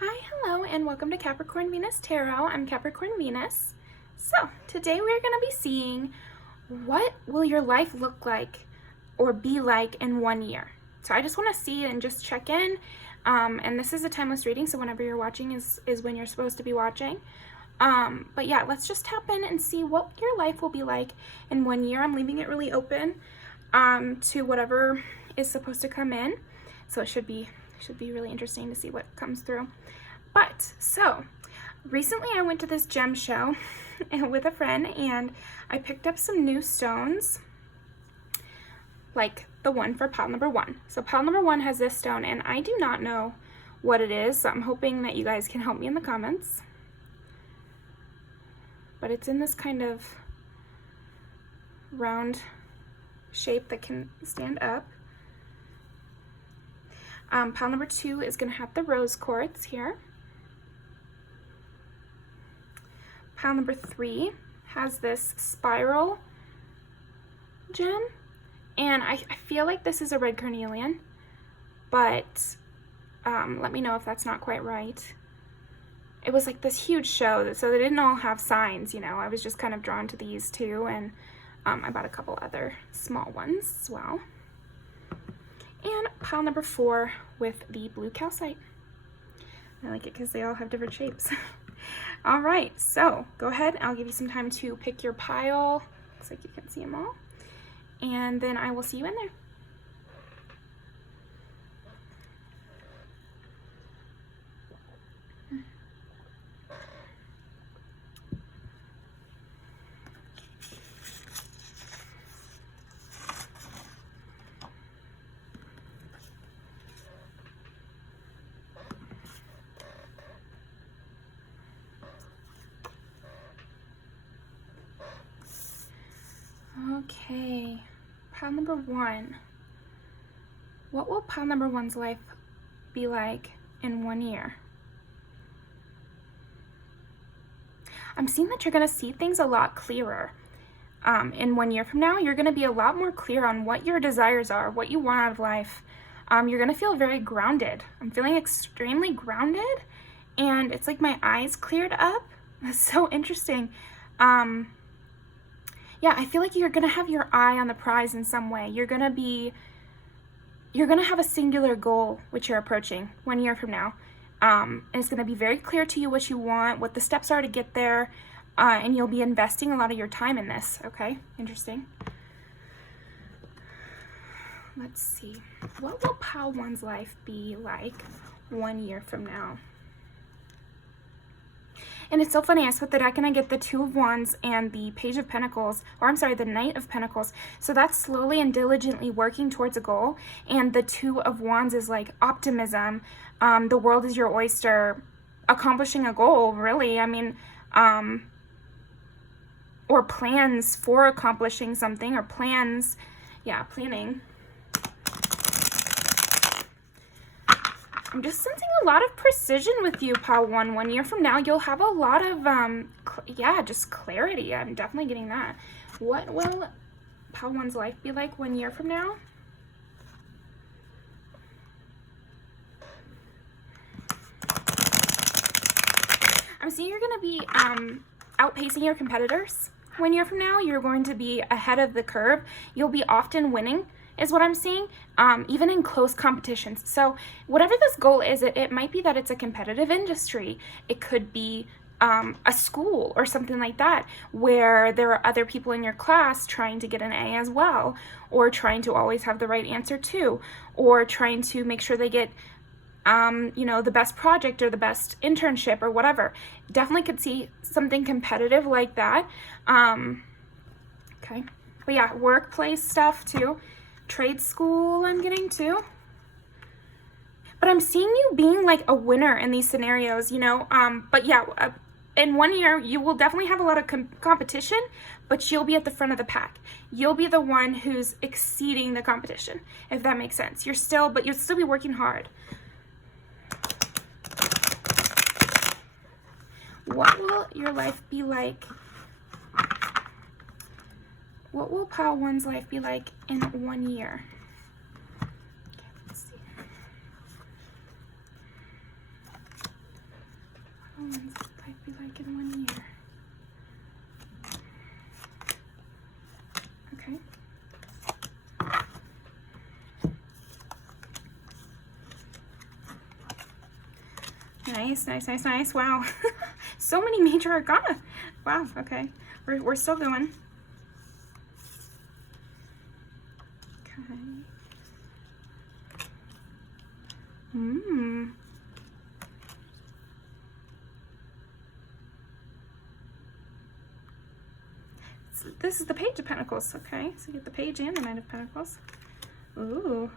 Hi, hello, and welcome to Capricorn Venus Tarot. I'm Capricorn Venus. So, today we're going to be seeing what will your life look like or be like in 1 year. So I just want to see and just check in. And this is a timeless reading, so whenever you're watching is when you're supposed to be watching. But yeah, let's just tap in and see what your life will be like in 1 year. I'm leaving it really open to whatever is supposed to come in. So it should be really interesting to see what comes through. But so recently I went to this gem show with a friend and I picked up some new stones, like the one for pile number 1. So pile number 1 has this stone and I do not know what it is, so I'm hoping that you guys can help me in the comments. But it's in this kind of round shape that can stand up. Pile number 2 is going to have the rose quartz here. Pile number 3 has this spiral gem, and I feel like this is a red carnelian, but let me know if that's not quite right. It was like this huge show, so they didn't all have signs, you know. I was just kind of drawn to these two, and I bought a couple other small ones as well. And pile number 4 with the blue calcite. I like it because they all have different shapes. All right, so go ahead. I'll give you some time to pick your pile. Looks like you can see them all. And then I will see you in there. Okay, pile number 1. What will pile number 1's life be like in 1 year? I'm seeing that you're going to see things a lot clearer. In 1 year from now, you're going to be a lot more clear on what your desires are, what you want out of life. You're going to feel very grounded. I'm feeling extremely grounded, and it's like my eyes cleared up. That's so interesting. Yeah, I feel like you're going to have your eye on the prize in some way. You're going to have a singular goal which you're approaching 1 year from now. And it's going to be very clear to you what you want, what the steps are to get there, and you'll be investing a lot of your time in this, okay? Interesting. Let's see. What will pile 1's life be like 1 year from now? And it's so funny, I split the deck and I get the 2 of Wands and the Page of Pentacles, or I'm sorry, the Knight of Pentacles. So that's slowly and diligently working towards a goal. And the 2 of Wands is like optimism. The world is your oyster, accomplishing a goal, really. I mean, or plans for accomplishing something, or plans, yeah, planning. I'm just sensing a lot of precision with you, pile 1. 1 year from now, you'll have a lot of, just clarity. I'm definitely getting that. What will pile 1's life be like 1 year from now? I'm seeing you're going to be outpacing your competitors 1 year from now. You're going to be ahead of the curve. You'll be often winning, is what I'm seeing, even in close competitions. So whatever this goal is, it might be that it's a competitive industry. It could be a school or something like that, where there are other people in your class trying to get an A as well, or trying to always have the right answer too, or trying to make sure they get the best project or the best internship or whatever. Definitely could see something competitive like that. Okay, but yeah, workplace stuff too. Trade school I'm getting too. But I'm seeing you being like a winner in these scenarios, you know. But yeah, in 1 year, you will definitely have a lot of competition, but you'll be at the front of the pack. You'll be the one who's exceeding the competition, if that makes sense. You'll still be working hard. What will your life be like? What will pile 1's life be like in 1 year? Okay, let's see. What will life be like in 1 year? Okay. Nice, nice, nice, nice. Wow. So many major arcana. Wow, okay. We're still going. Okay. So this is the Page of Pentacles, okay? So you get the Page and the Knight of Pentacles. Ooh.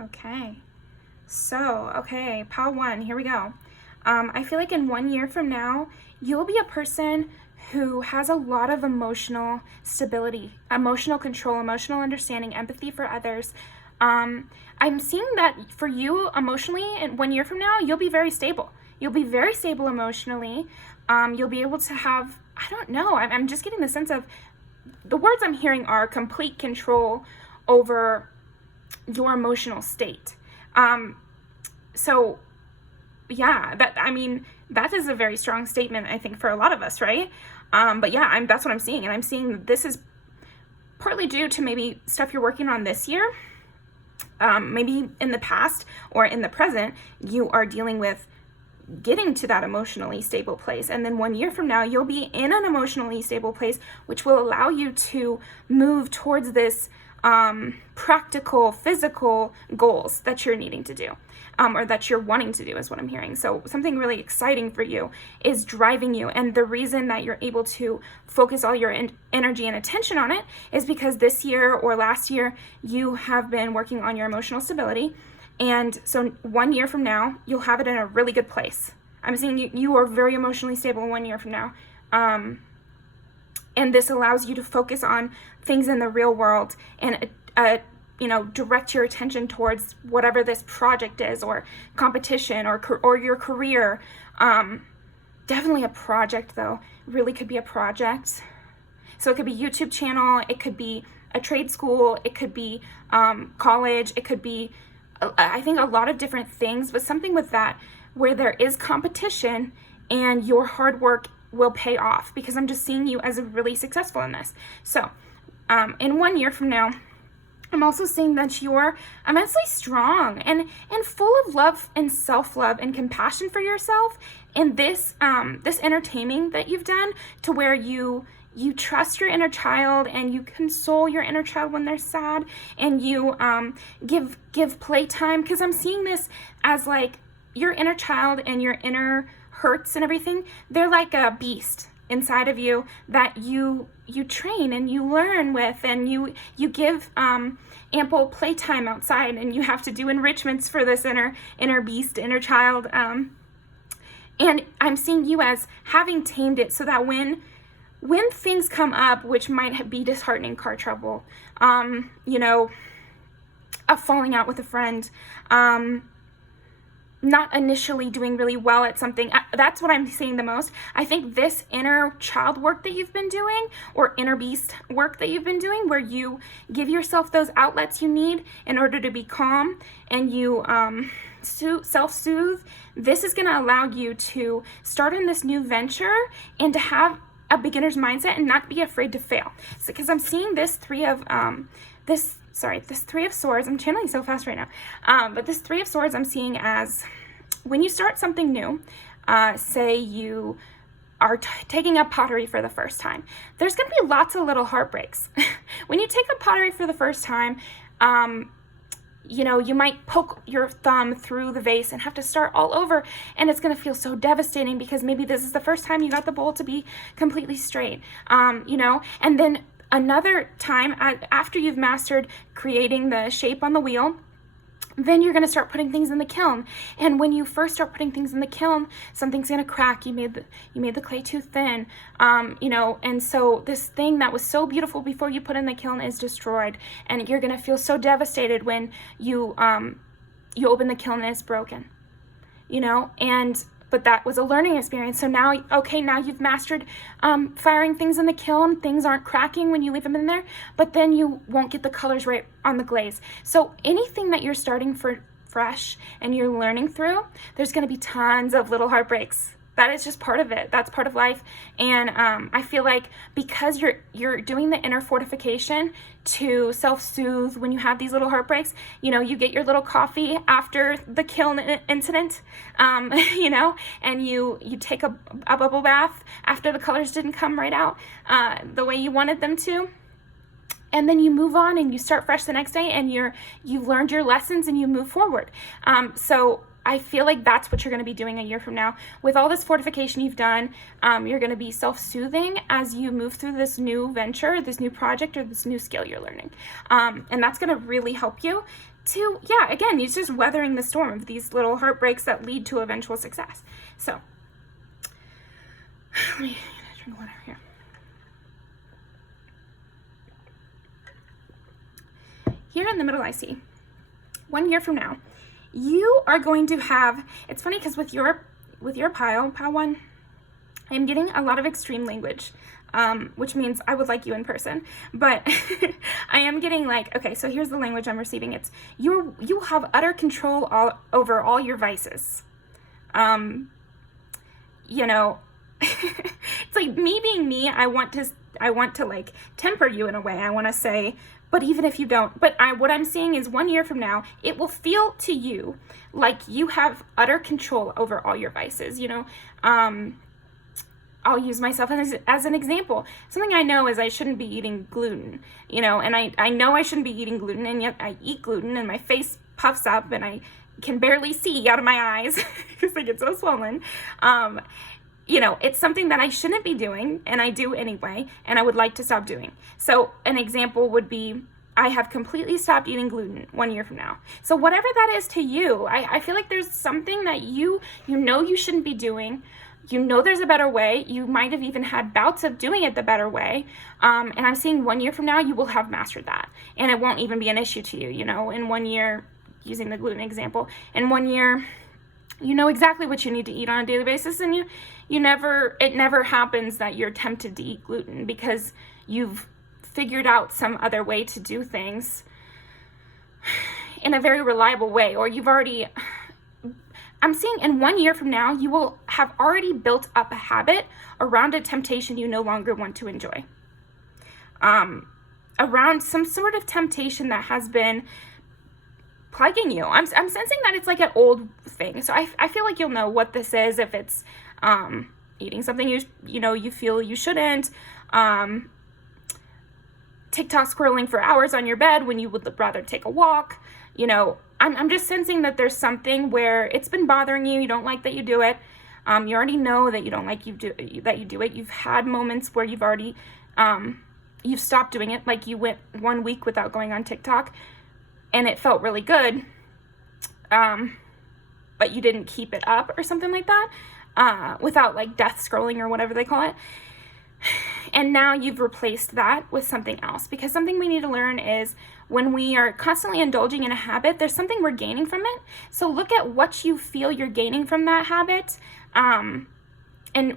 Okay. So, okay, pile 1, here we go. I feel like in 1 year from now, you'll be a person who has a lot of emotional stability, emotional control, emotional understanding, empathy for others. I'm seeing that for you emotionally, in 1 year from now, you'll be very stable. You'll be very stable emotionally. You'll be able to have, I don't know, I'm just getting the sense of, the words I'm hearing are complete control over your emotional state. So yeah, that is a very strong statement, I think, for a lot of us, right? But yeah, that's what I'm seeing. And I'm seeing this is partly due to maybe stuff you're working on this year. Maybe in the past or in the present, you are dealing with getting to that emotionally stable place. And then 1 year from now, you'll be in an emotionally stable place, which will allow you to move towards this practical, physical goals that you're needing to do, or that you're wanting to do, is what I'm hearing. So something really exciting for you is driving you. And the reason that you're able to focus all your energy and attention on it is because this year or last year, you have been working on your emotional stability. And so 1 year from now, you'll have it in a really good place. I'm seeing you are very emotionally stable 1 year from now. And this allows you to focus on things in the real world and, direct your attention towards whatever this project is, or competition, or your career. Definitely a project, though. Really could be a project. So it could be YouTube channel, it could be a trade school, it could be college, it could be, I think, a lot of different things, but something with that where there is competition and your hard work will pay off, because I'm just seeing you as really successful in this. So in 1 year from now, I'm also seeing that you're immensely strong and full of love and self-love and compassion for yourself. And this entertaining that you've done, to where you trust your inner child and you console your inner child when they're sad, and you give playtime, because I'm seeing this as like your inner child and your inner hurts and everything. They're like a beast inside of you that you train and you learn with, and you give ample playtime outside, and you have to do enrichments for this inner beast, inner child. And I'm seeing you as having tamed it, so that when things come up, which might be disheartening, car trouble, a falling out with a friend, not initially doing really well at something, that's what I'm seeing the most. I think this inner child work that you've been doing, or inner beast work that you've been doing, where you give yourself those outlets you need in order to be calm, and you self-soothe, this is going to allow you to start in this new venture and to have a beginner's mindset and not be afraid to fail. So, because I'm seeing this Three of Swords, I'm channeling so fast right now, but this Three of Swords I'm seeing as when you start something new, say you are taking up pottery for the first time, there's going to be lots of little heartbreaks. When you take up pottery for the first time, you might poke your thumb through the vase and have to start all over, and it's going to feel so devastating, because maybe this is the first time you got the bowl to be completely straight, and then another time, after you've mastered creating the shape on the wheel, then you're going to start putting things in the kiln. And when you first start putting things in the kiln, something's going to crack. You made the clay too thin, and so this thing that was so beautiful before you put in the kiln is destroyed, and you're going to feel so devastated when you open the kiln and it's broken, but that was a learning experience. So now you've mastered firing things in the kiln. Things aren't cracking when you leave them in there, but then you won't get the colors right on the glaze. So anything that you're starting for fresh and you're learning through, there's going to be tons of little heartbreaks. That is just part of it. That's part of life. And I feel like because you're doing the inner fortification to self-soothe when you have these little heartbreaks, you know, you get your little coffee after the kiln incident, you know, and you take a bubble bath after the colors didn't come right out the way you wanted them to. And then you move on and you start fresh the next day, and you've learned your lessons and you move forward. So I feel like that's what you're going to be doing a year from now. With all this fortification you've done, you're going to be self-soothing as you move through this new venture, this new project, or this new skill you're learning. And that's going to really help you to, yeah, again, it's just weathering the storm of these little heartbreaks that lead to eventual success. So, let me drink water here. Here in the middle I see, 1 year from now, you are going to have, it's funny because with your pile 1, I'm getting a lot of extreme language, which means I would like you in person, but I am getting like, okay, so here's the language I'm receiving. It's you have utter control over all your vices. You know, it's like me being me, I want to like temper you in a way. I want to say, but even if you don't, but what I'm seeing is 1 year from now, it will feel to you like you have utter control over all your vices, you know. I'll use myself as an example. Something I know is I shouldn't be eating gluten, you know, and I know I shouldn't be eating gluten, and yet I eat gluten and my face puffs up and I can barely see out of my eyes because I get so swollen. You know, it's something that I shouldn't be doing, and I do anyway, and I would like to stop doing. So an example would be, I have completely stopped eating gluten 1 year from now. So whatever that is to you, I feel like there's something that you know you shouldn't be doing. You know there's a better way. You might have even had bouts of doing it the better way. And I'm seeing 1 year from now, you will have mastered that. And it won't even be an issue to you, you know, in 1 year, using the gluten example, in 1 year, you know exactly what you need to eat on a daily basis, and it never happens that you're tempted to eat gluten because you've figured out some other way to do things in a very reliable way, or I'm seeing in 1 year from now, you will have already built up a habit around a temptation you no longer want to enjoy. Around some sort of temptation that has been plaguing you. I'm sensing that it's like an old thing. So I feel like you'll know what this is if it's eating something you feel you shouldn't, TikTok scrolling for hours on your bed when you would rather take a walk. You know, I'm just sensing that there's something where it's been bothering you. You don't like that you do it. You already know that you don't like that you do it. You've had moments where you've already you've stopped doing it. Like you went 1 week without going on TikTok, and it felt really good, but you didn't keep it up or something like that, without like death scrolling or whatever they call it. And now you've replaced that with something else, because something we need to learn is when we are constantly indulging in a habit, there's something we're gaining from it. So look at what you feel you're gaining from that habit, and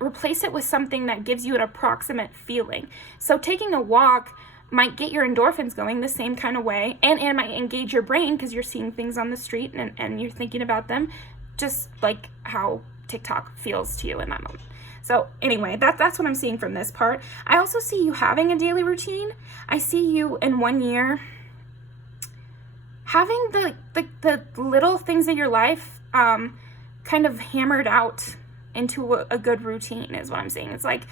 replace it with something that gives you an approximate feeling. So taking a walk might get your endorphins going the same kind of way, and it might engage your brain because you're seeing things on the street and you're thinking about them, just like how TikTok feels to you in that moment. So anyway, that's what I'm seeing from this part. I also see you having a daily routine. I see you in 1 year having the little things in your life kind of hammered out into a good routine is what I'm seeing. It's like,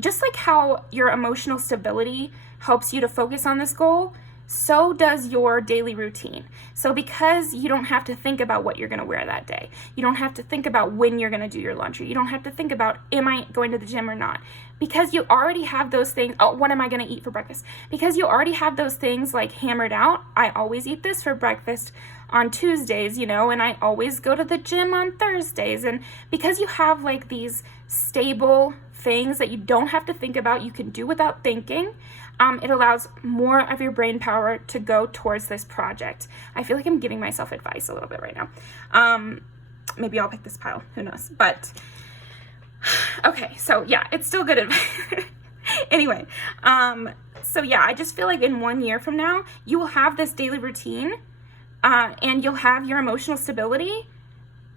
just like how your emotional stability helps you to focus on this goal, so does your daily routine. So because you don't have to think about what you're going to wear that day, you don't have to think about when you're going to do your laundry, you don't have to think about, am I going to the gym or not? Because you already have those things. Oh, what am I going to eat for breakfast? Because you already have those things like hammered out. I always eat this for breakfast on Tuesdays, you know, and I always go to the gym on Thursdays. And because you have like these stable things that you don't have to think about, you can do without thinking, it allows more of your brain power to go towards this project. I feel like I'm giving myself advice a little bit right now. Maybe I'll pick this pile, who knows, but okay, so yeah, it's still good advice. Anyway, so yeah, I just feel like in 1 year from now, you will have this daily routine and you'll have your emotional stability,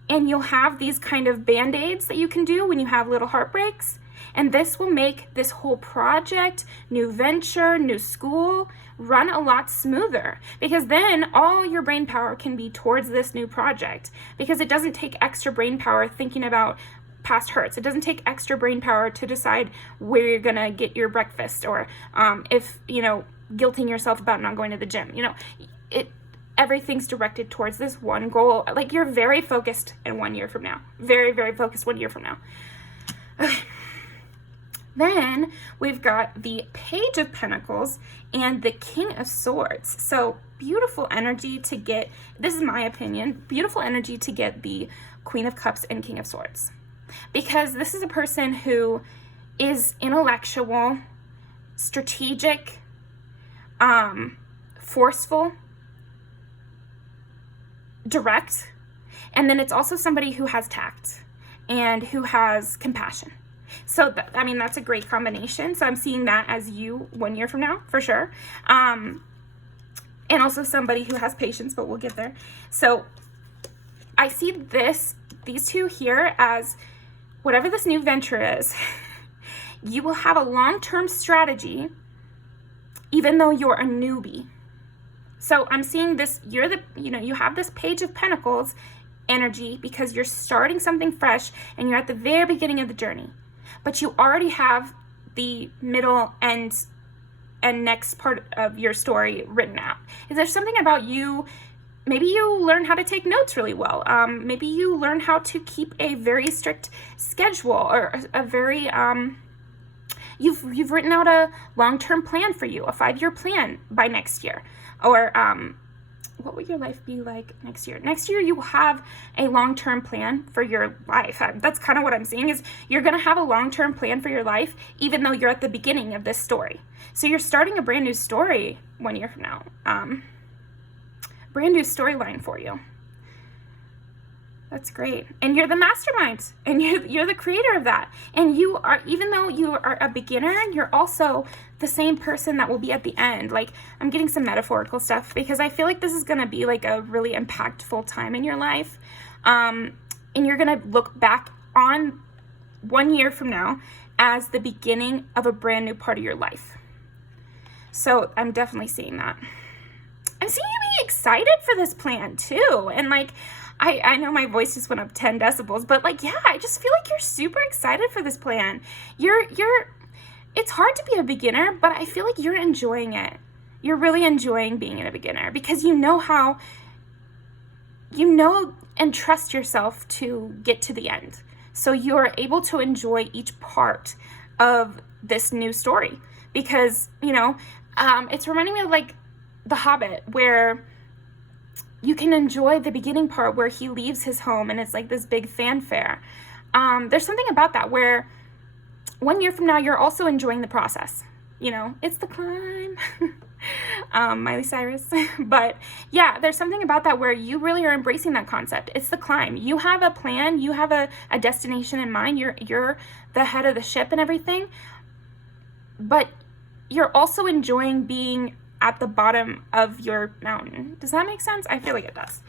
and you'll have these kind of band-aids that you can do when you have little heartbreaks. And this will make this whole project, new venture, new school, run a lot smoother, because then all your brain power can be towards this new project, because it doesn't take extra brain power thinking about past hurts. It doesn't take extra brain power to decide where you're gonna get your breakfast, or if, guilting yourself about not going to the gym. Everything's directed towards this one goal. Like, you're very focused in 1 year from now. Very, very focused 1 year from now. Okay. Then we've got the Page of Pentacles and the King of Swords. So beautiful energy to get, this is my opinion, beautiful energy to get the Queen of Cups and King of Swords. Because this is a person who is intellectual, strategic, forceful, direct, and then it's also somebody who has tact and who has compassion. So, that's a great combination. So I'm seeing that as you 1 year from now, for sure. And also somebody who has patience, but we'll get there. So I see these two here as whatever this new venture is, you will have a long-term strategy, even though you're a newbie. So I'm seeing this, you have this Page of Pentacles energy because you're starting something fresh and you're at the very beginning of the journey. But you already have the middle and next part of your story written out. Is there something about you, maybe you learn how to take notes really well. Maybe you learn how to keep a very strict schedule, or a very, you've written out a long-term plan for you, a 5-year plan by next year. Or what will your life be like next year? Next year you will have a long-term plan for your life. That's kind of what I'm seeing, is you're going to have a long-term plan for your life, even though you're at the beginning of this story. So you're starting a brand new story 1 year from now. Brand new storyline for you. That's great. And you're the mastermind, and you're the creator of that. And you are, even though you are a beginner, you're also the same person that will be at the end. Like, I'm getting some metaphorical stuff because I feel like this is going to be like a really impactful time in your life. And you're going to look back on 1 year from now as the beginning of a brand new part of your life. So I'm definitely seeing that. I'm seeing you being excited for this plan too. And like, I know my voice just went up 10 decibels, but like, yeah, I just feel like you're super excited for this plan. It's hard to be a beginner, but I feel like you're enjoying it. You're really enjoying being a beginner because you know and trust yourself to get to the end. So you're able to enjoy each part of this new story because, it's reminding me of like The Hobbit, where you can enjoy the beginning part where he leaves his home and it's like this big fanfare. There's something about that where 1 year from now, you're also enjoying the process. It's the climb. Miley Cyrus. But yeah, there's something about that where you really are embracing that concept. It's the climb. You have a plan. You have a destination in mind. You're the head of the ship and everything. But you're also enjoying being at the bottom of your mountain. Does that make sense? I feel like it does.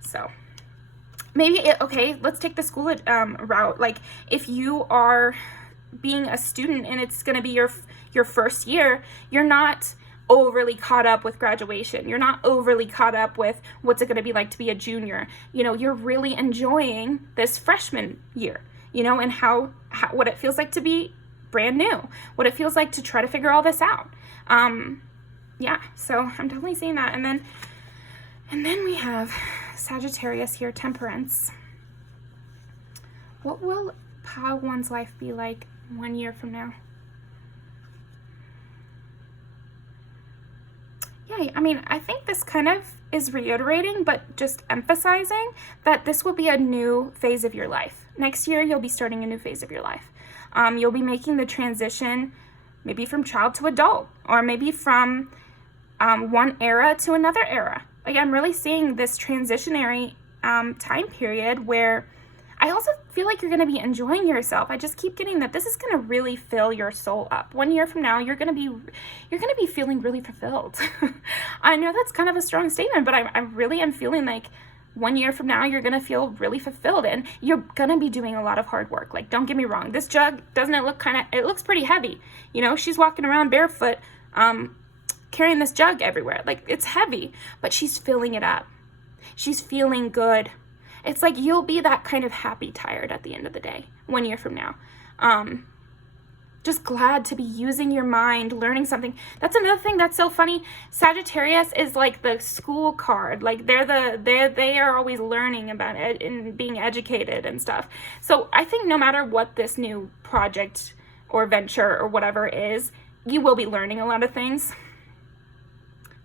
So okay, let's take the school route. Like, if you are being a student and it's going to be your first year, you're not overly caught up with graduation. You're not overly caught up with what's it going to be like to be a junior. You're really enjoying this freshman year, and how what it feels like to be brand new, what it feels like to try to figure all this out. Yeah, so I'm definitely seeing that. And then we have Sagittarius here, Temperance. What will one's life be like 1 year from now? Yeah, I think this kind of is reiterating, but just emphasizing that this will be a new phase of your life. Next year, you'll be starting a new phase of your life. You'll be making the transition maybe from child to adult, or maybe from one era to another era. Like, I'm really seeing this transitionary time period where I also feel like you're going to be enjoying yourself. I just keep getting that this is going to really fill your soul up. 1 year from now, you're going to be feeling really fulfilled. I know that's kind of a strong statement, but I really am feeling like 1 year from now, you're going to feel really fulfilled, and you're going to be doing a lot of hard work. Like, don't get me wrong. This jug, doesn't it look it looks pretty heavy. You know, she's walking around barefoot, carrying this jug everywhere. Like, it's heavy, but she's filling it up. She's feeling good. It's like you'll be that kind of happy tired at the end of the day, 1 year from now. Just glad to be using your mind, learning something. That's another thing that's so funny. Sagittarius is like the school card. Like they are always learning about it and being educated and stuff. So I think no matter what this new project or venture or whatever is, you will be learning a lot of things.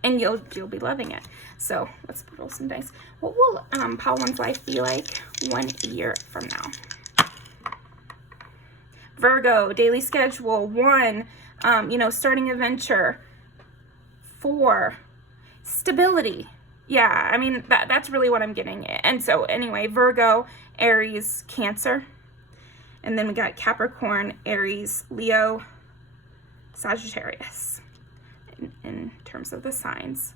And you'll be loving it. So let's roll some dice. What will Pile 1's life be like 1 year from now? Virgo, daily schedule. 1, starting a venture. 4, stability. Yeah, I mean, that's really what I'm getting. And so anyway, Virgo, Aries, Cancer. And then we got Capricorn, Aries, Leo, Sagittarius in terms of the signs.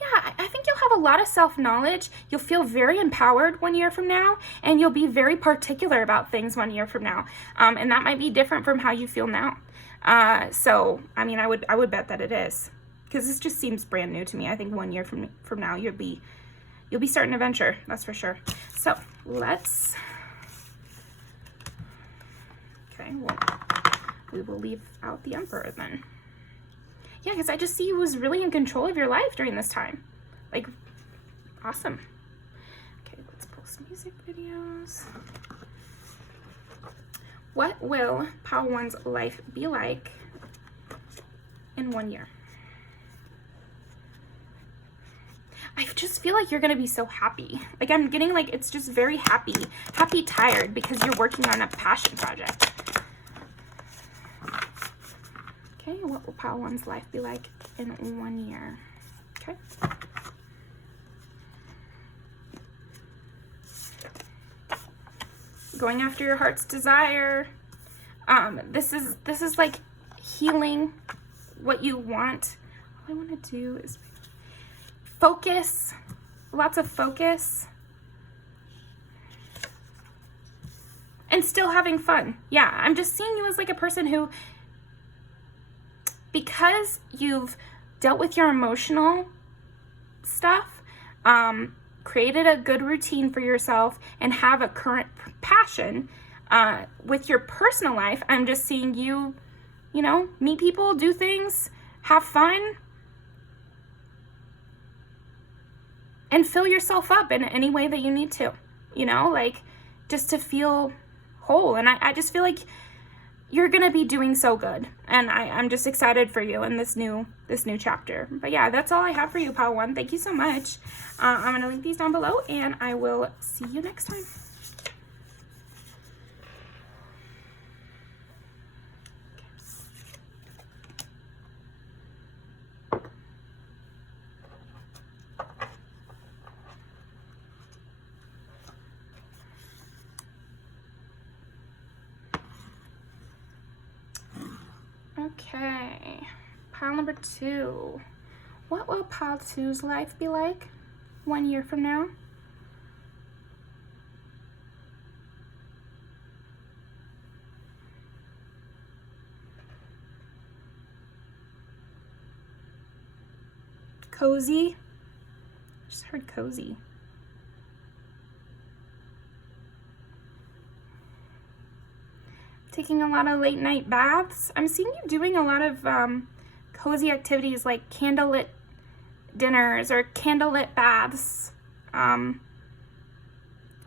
Yeah, I think you'll have a lot of self-knowledge. You'll feel very empowered 1 year from now, and you'll be very particular about things 1 year from now. And that might be different from how you feel now. So, I mean, I would bet that it is, because this just seems brand new to me. I think 1 year from now, you'll be starting a venture. That's for sure. So let's. Okay, well, we will leave out the Emperor then. Yeah, because I just see you was really in control of your life during this time. Like, awesome. Okay, let's pull some music videos. What will Pile 1's life be like in 1 year? I just feel like you're going to be so happy. Like, I'm getting like, it's just very happy tired, because you're working on a passion project. Okay, what will Pile 1's life be like in 1 year? Okay. Going after your heart's desire. This is like healing what you want. All I want to do is focus, lots of focus. And still having fun. Yeah, I'm just seeing you as like a person who, because you've dealt with your emotional stuff, created a good routine for yourself, and have a current passion with your personal life, I'm just seeing you, meet people, do things, have fun, and fill yourself up in any way that you need to, like just to feel whole. And I just feel like you're gonna be doing so good, and I'm just excited for you in this new chapter. But yeah, that's all I have for you, Pile 1. Thank you so much. I'm gonna link these down below, and I will see you next time. Okay, Pile number 2. What will Pile 2's life be like 1 year from now? Cozy. I just heard cozy. Taking a lot of late night baths. I'm seeing you doing a lot of cozy activities like candlelit dinners or candlelit baths,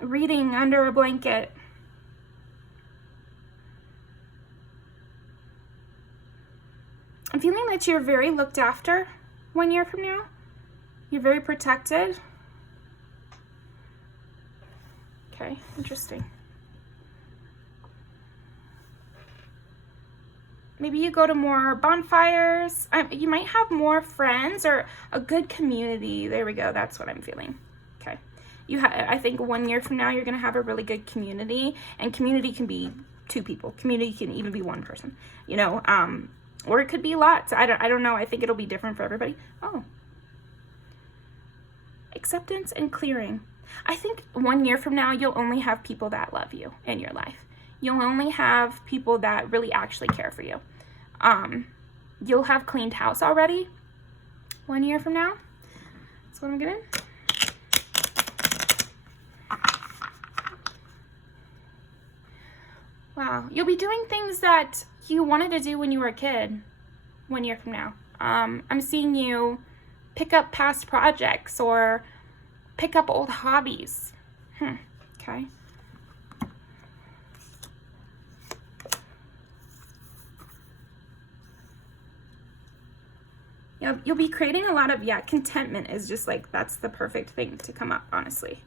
reading under a blanket. I'm feeling that you're very looked after 1 year from now. You're very protected. Okay, interesting. Maybe you go to more bonfires. You might have more friends or a good community. There we go. That's what I'm feeling. Okay. I think 1 year from now, you're going to have a really good community, and community can be 2 people. Community can even be 1 person, you know, or it could be lots. I don't know. I think it'll be different for everybody. Oh, acceptance and clearing. I think 1 year from now, you'll only have people that love you in your life. You'll only have people that really actually care for you. You'll have cleaned house already 1 year from now. That's what I'm getting. Wow. You'll be doing things that you wanted to do when you were a kid 1 year from now. I'm seeing you pick up past projects or pick up old hobbies. Okay. You'll be creating a lot of, contentment is just like, that's the perfect thing to come up, honestly.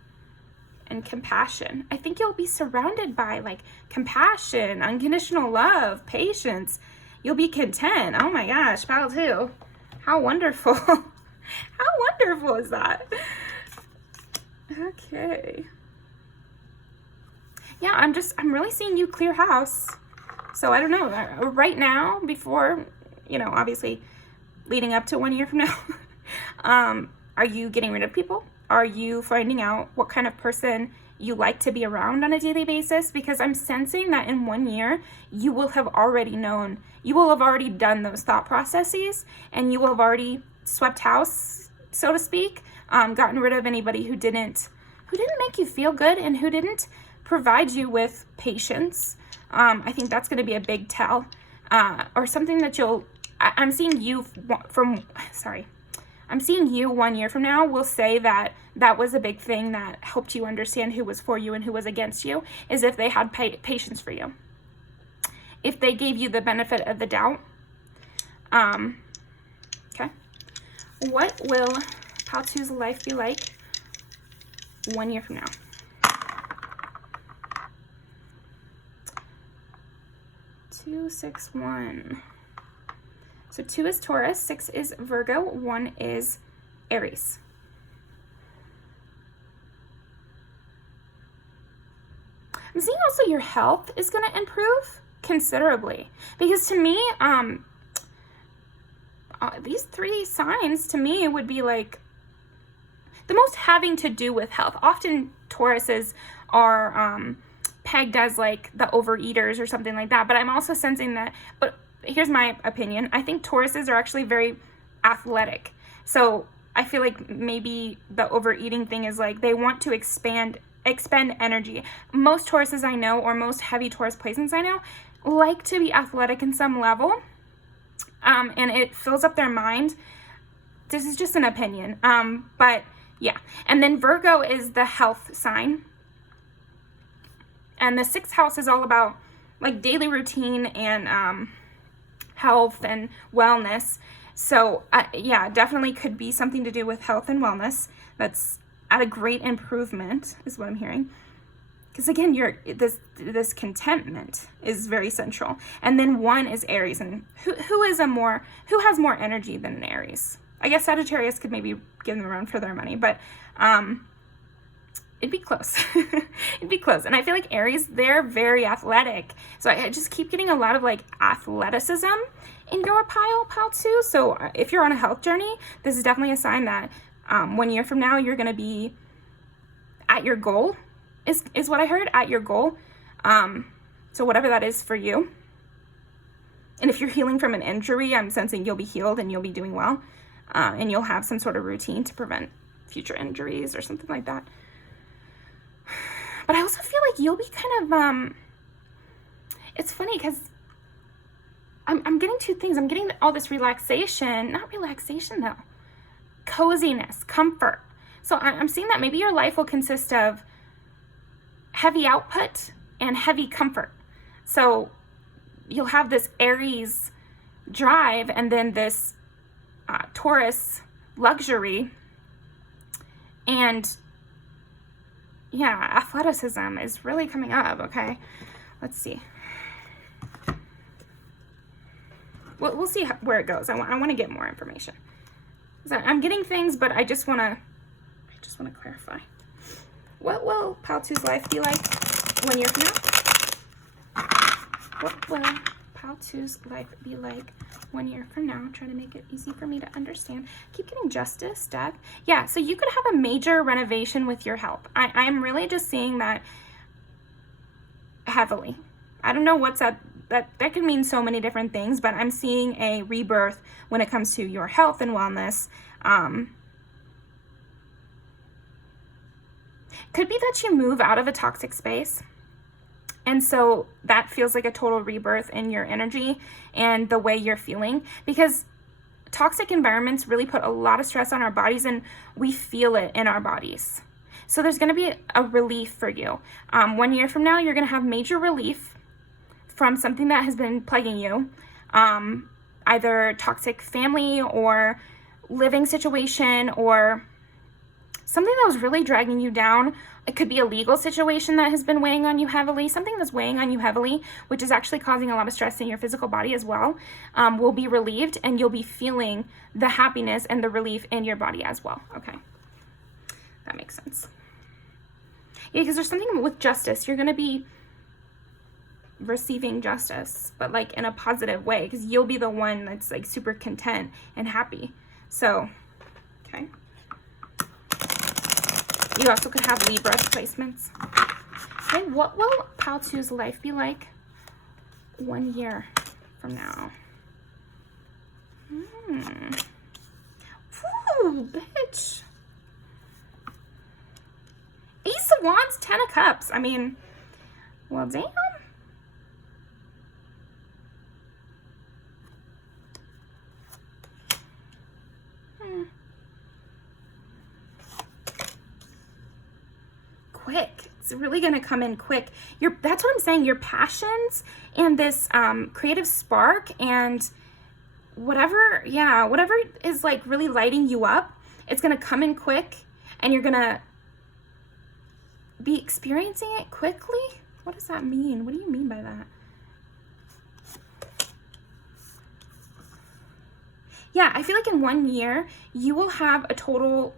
And compassion. I think you'll be surrounded by like compassion, unconditional love, patience. You'll be content. Oh my gosh, pile 2. How wonderful. How wonderful is that? Okay. Yeah, I'm really seeing you clear house. So I don't know, right now, before, you know, obviously leading up to 1 year from now, are you getting rid of people? Are you finding out what kind of person you like to be around on a daily basis? Because I'm sensing that in 1 year, you will have already known, you will have already done those thought processes, and you will have already swept house, so to speak, gotten rid of anybody who didn't make you feel good and who didn't provide you with patience. I think that's going to be a big tell, or something that I'm seeing you I'm seeing you 1 year from now will say that that was a big thing that helped you understand who was for you and who was against you, is if they had patience for you. If they gave you the benefit of the doubt. Okay. What will Pile 2's life be like 1 year from now? Two, 6, 1. So 2 is Taurus, 6 is Virgo, 1 is Aries. I'm seeing also your health is going to improve considerably. Because to me, these 3 signs to me would be like the most having to do with health. Often Tauruses are pegged as like the overeaters or something like that. But I'm also sensing that, but here's my opinion. I think Tauruses are actually very athletic. So I feel like maybe the overeating thing is like they want to expend energy. Most Tauruses I know, or most heavy Taurus placements I know, like to be athletic in some level. And it fills up their mind. This is just an opinion. But yeah. And then Virgo is the health sign. And the 6th house is all about like daily routine and health and wellness. So yeah, definitely could be something to do with health and wellness. That's at a great improvement is what I'm hearing. Because again, this contentment is very central. And then 1 is Aries, and who has more energy than an Aries? I guess Sagittarius could maybe give them a run for their money, but it'd be close. It'd be close. And I feel like Aries, they're very athletic. So I just keep getting a lot of like athleticism in your pile 2. So if you're on a health journey, this is definitely a sign that 1 year from now, you're going to be at your goal, is what I heard, at your goal. So whatever that is for you. And if you're healing from an injury, I'm sensing you'll be healed and you'll be doing well. And you'll have some sort of routine to prevent future injuries or something like that. But I also feel like you'll be kind of, it's funny because I'm getting 2 things. I'm getting all this relaxation, not relaxation though, coziness, comfort. So I'm seeing that maybe your life will consist of heavy output and heavy comfort. So you'll have this Aries drive and then this Taurus luxury. And yeah, athleticism is really coming up, okay? Let's see. We'll see where it goes. I want to get more information. So I'm getting things, but I just want to clarify. What will Pile 2's life be like 1 year from now? What will Pile 2's life be like 1 year from now? Try to make it easy for me to understand. Keep getting Justice, Death. Yeah, so you could have a major renovation with your help. I'm really just seeing that heavily. I don't know what's that could mean so many different things, but I'm seeing a rebirth when it comes to your health and wellness. Could be that you move out of a toxic space. And so that feels like a total rebirth in your energy and the way you're feeling, because toxic environments really put a lot of stress on our bodies, and we feel it in our bodies. So there's going to be a relief for you. 1 year from now, you're going to have major relief from something that has been plaguing you, either toxic family or living situation or something that was really dragging you down. It could be a legal situation that has been weighing on you heavily, something that's weighing on you heavily, which is actually causing a lot of stress in your physical body as well, will be relieved, and you'll be feeling the happiness and the relief in your body as well. Okay, that makes sense. Yeah, because there's something with justice. You're going to be receiving justice, but like in a positive way, because you'll be the one that's like super content and happy. So, okay. You also could have Libra placements. Okay, what will Pile 2's life be like 1 year from now? Ooh, bitch. Ace of Wands, 10 of Cups. I mean, well, damn. Quick. It's really going to come in quick. That's what I'm saying. Your passions and this creative spark and whatever is like really lighting you up, it's going to come in quick, and you're going to be experiencing it quickly. What does that mean? What do you mean by that? Yeah, I feel like in 1 year, you will have a total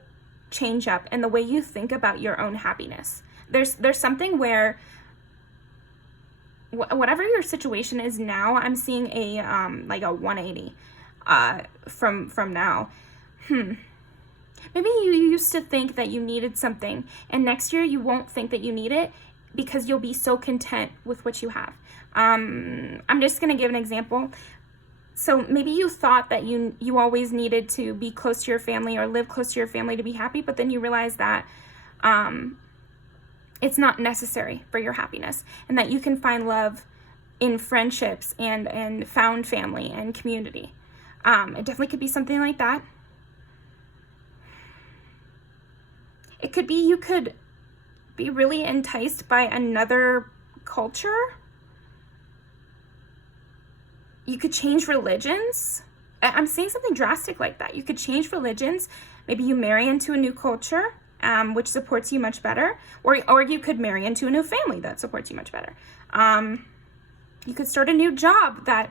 change up in the way you think about your own happiness. There's something where whatever your situation is now, I'm seeing a like a 180 from now. Maybe you used to think that you needed something, and next year you won't think that you need it because you'll be so content with what you have. I'm just gonna give an example. So maybe you thought that you always needed to be close to your family or live close to your family to be happy, but then you realize that it's not necessary for your happiness, and that you can find love in friendships and found family and community. It definitely could be something like that. It could be you could be really enticed by another culture. You could change religions. I'm seeing something drastic like that. You could change religions. Maybe you marry into a new culture, which supports you much better. Or you could marry into a new family that supports you much better. You could start a new job that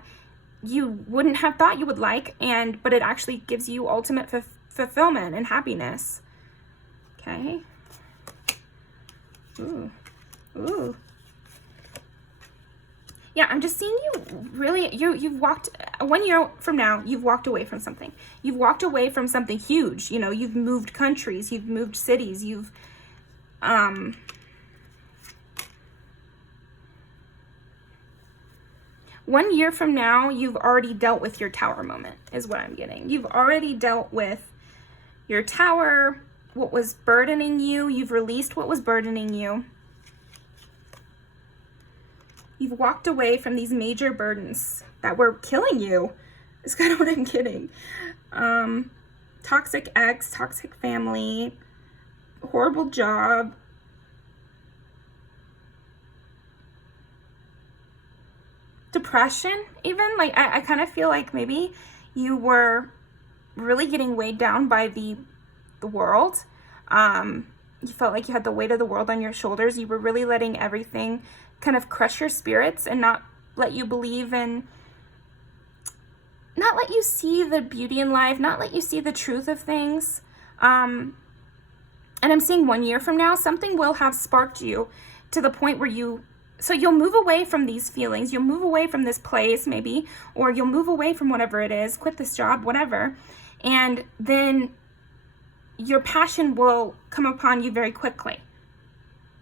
you wouldn't have thought you would like, but it actually gives you ultimate fulfillment and happiness. Okay. Ooh. Yeah, I'm just seeing you really, you've walked, 1 year from now, you've walked away from something. You've walked away from something huge. You know, you've moved countries, you've moved cities, you've, 1 year from now, you've already dealt with your tower moment, is what I'm getting. You've already dealt with your tower, what was burdening you. You've released what was burdening you. You've walked away from these major burdens that were killing you. Is kind of what I'm getting. Toxic ex, toxic family, horrible job. Depression, even. Like, I kind of feel like maybe you were really getting weighed down by the world. You felt like you had the weight of the world on your shoulders. You were really letting everything kind of crush your spirits and not let you believe in, not let you see the beauty in life, not let you see the truth of things. And And I'm seeing 1 year from now, something will have sparked you to the point where you'll move away from these feelings. You'll move away from this place maybe, or you'll move away from whatever it is, quit this job, whatever. And then your passion will come upon you very quickly.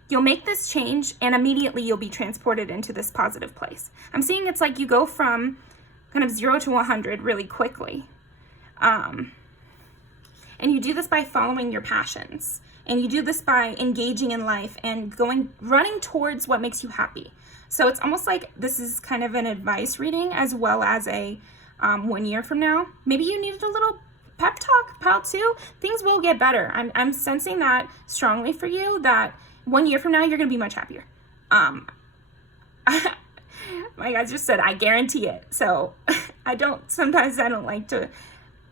You'll make this change and immediately you'll be transported into this positive place. I'm seeing it's like you go from kind of 0 to 100 really quickly. And you do this by following your passions. And you do this by engaging in life and running towards what makes you happy. So it's almost like this is kind of an advice reading as well as a 1 year from now. Maybe you needed a little pep talk, pile 2. Things will get better. I'm sensing that strongly for you, that 1 year from now, you're going to be much happier. My guys just said, I guarantee it. So sometimes I don't like to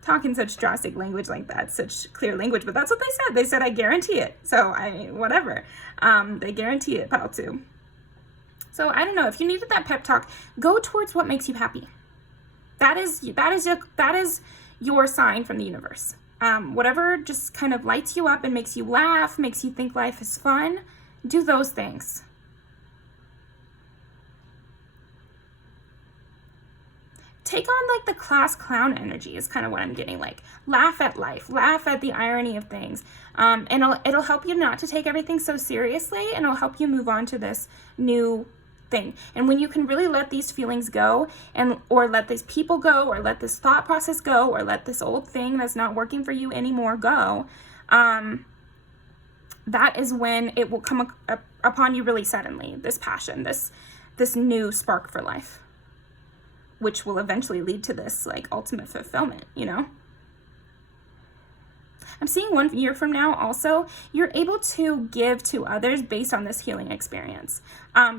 talk in such drastic language like that, such clear language, but that's what they said. They said, I guarantee it. So whatever. They guarantee it, pal, too. So I don't know, if you needed that pep talk, go towards what makes you happy. That is your sign from the universe. Whatever just kind of lights you up and makes you laugh, makes you think life is fun, do those things. Take on like the class clown energy is kind of what I'm getting. Like, laugh at life, laugh at the irony of things. And it'll help you not to take everything so seriously, and it'll help you move on to this new thing. And when you can really let these feelings go, or let these people go, or let this thought process go, or let this old thing that's not working for you anymore go, that is when it will come upon you really suddenly, this passion, this new spark for life, which will eventually lead to this like ultimate fulfillment, you know? I'm seeing 1 year from now also, you're able to give to others based on this healing experience.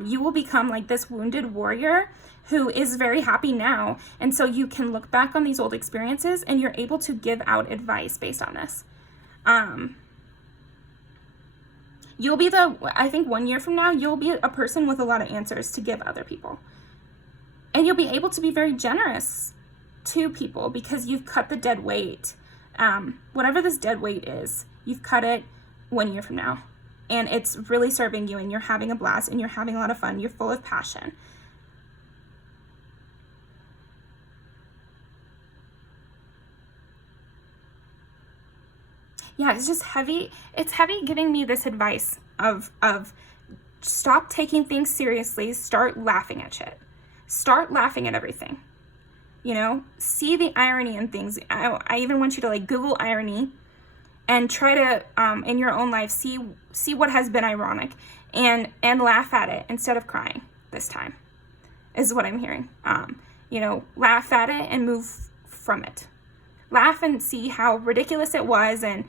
You will become like this wounded warrior who is very happy now. And so you can look back on these old experiences and you're able to give out advice based on this. You'll be I think 1 year from now, you'll be a person with a lot of answers to give other people. And you'll be able to be very generous to people because you've cut the dead weight. Whatever this dead weight is, you've cut it 1 year from now. And it's really serving you, and you're having a blast, and you're having a lot of fun. You're full of passion. Yeah, it's just heavy. It's heavy giving me this advice of stop taking things seriously. Start laughing at shit. Start laughing at everything. You know, see the irony in things. I even want you to like Google irony and try to, in your own life, see what has been ironic and laugh at it instead of crying this time, is what I'm hearing. You know, laugh at it and move from it. Laugh and see how ridiculous it was and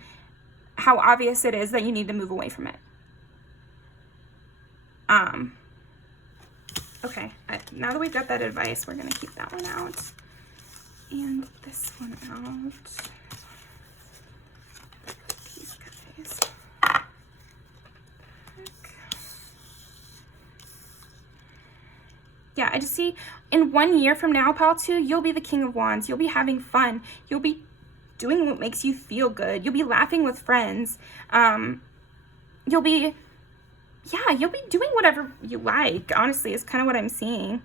how obvious it is that you need to move away from it. Okay, now that we've got that advice, we're going to keep that one out. And this one out. These guys. Yeah, I just see in 1 year from now, pal, too, you'll be the King of Wands. You'll be having fun. You'll be doing what makes you feel good. You'll be laughing with friends. You'll be doing whatever you like, honestly, is kind of what I'm seeing.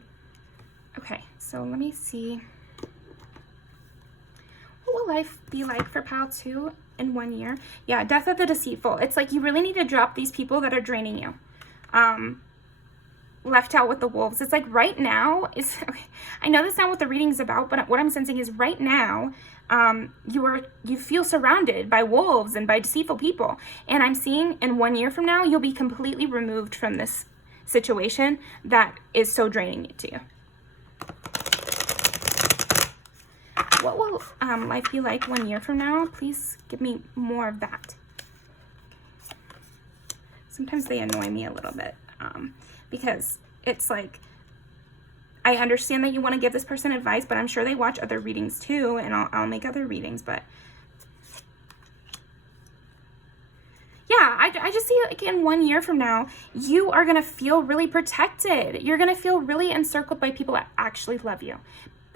Okay, so let me see. What will life be like for Pal 2 in 1 year? Yeah, death of the deceitful. It's like you really need to drop these people that are draining you. Left out with the wolves. It's like right now is, okay, I know that's not what the reading's about, but what I'm sensing is right now, you feel surrounded by wolves and by deceitful people. And I'm seeing in 1 year from now, you'll be completely removed from this situation that is so draining to you. What will life be like 1 year from now? Please give me more of that. Sometimes they annoy me a little bit because it's like, I understand that you want to give this person advice, but I'm sure they watch other readings too, and I'll make other readings, but yeah, I just see like in 1 year from now, you are going to feel really protected. You're going to feel really encircled by people that actually love you.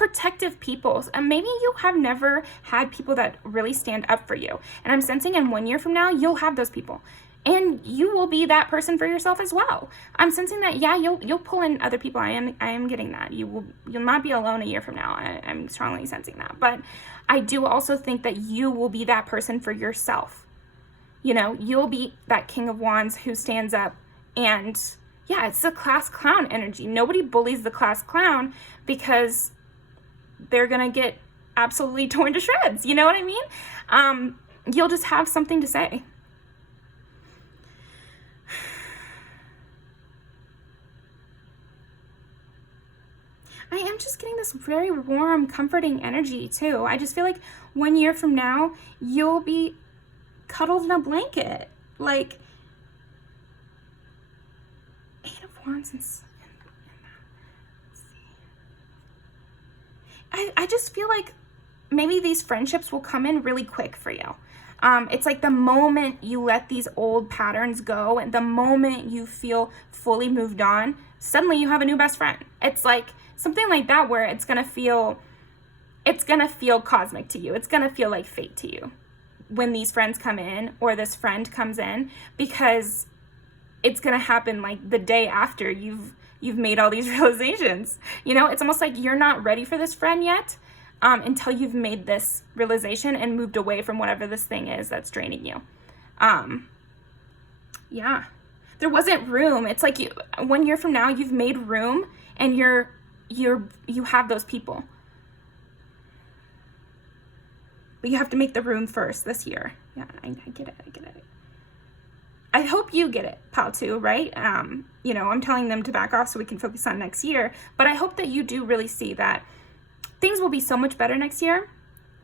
protective people. And maybe you have never had people that really stand up for you. And I'm sensing in 1 year from now, you'll have those people. And you will be that person for yourself as well. I'm sensing that, yeah, you'll pull in other people. I am getting that. You'll not be alone a year from now. I'm strongly sensing that. But I do also think that you will be that person for yourself. You know, you'll be that King of Wands who stands up, and yeah, it's the class clown energy. Nobody bullies the class clown because they're gonna get absolutely torn to shreds. You know what I mean? You'll just have something to say. I am just getting this very warm, comforting energy too. I just feel like 1 year from now, you'll be cuddled in a blanket. Like, Eight of Wands and I just feel like maybe these friendships will come in really quick for you. It's like the moment you let these old patterns go and the moment you feel fully moved on, suddenly you have a new best friend. It's like something like that where it's gonna feel cosmic to you. It's gonna feel like fate to you when these friends come in or this friend comes in, because it's gonna happen like the day after you've made all these realizations. You know, it's almost like you're not ready for this friend yet until you've made this realization and moved away from whatever this thing is that's draining you. Yeah, there wasn't room. It's like 1 year from now, you've made room and you have those people. But you have to make the room first this year. Yeah, I get it. I hope you get it, pal, too, right? You know, I'm telling them to back off so we can focus on next year. But I hope that you do really see that things will be so much better next year.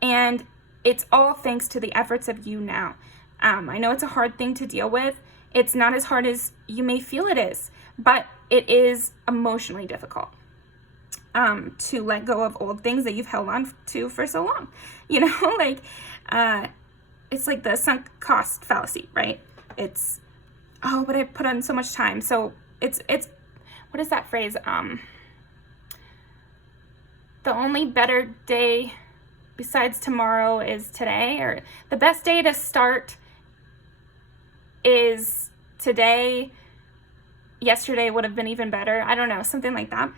And it's all thanks to the efforts of you now. I know it's a hard thing to deal with. It's not as hard as you may feel it is. But it is emotionally difficult to let go of old things that you've held on to for so long. You know, like, it's like the sunk cost fallacy, right? It's, oh, but I put on so much time. So it's what is that phrase? The only better day besides tomorrow is today, or the best day to start is today. Yesterday would have been even better. I don't know, something like that.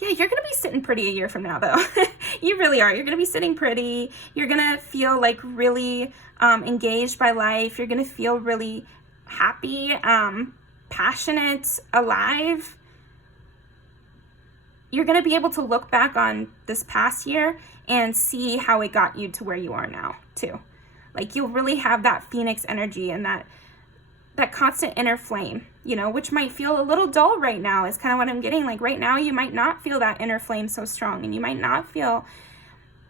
Yeah, you're going to be sitting pretty a year from now, though. You really are. You're going to be sitting pretty. You're going to feel like really engaged by life. You're going to feel really happy, passionate, alive. You're going to be able to look back on this past year and see how it got you to where you are now, too. Like, you'll really have that phoenix energy and that constant inner flame, you know, which might feel a little dull right now is kind of what I'm getting. Like right now, you might not feel that inner flame so strong, and you might not feel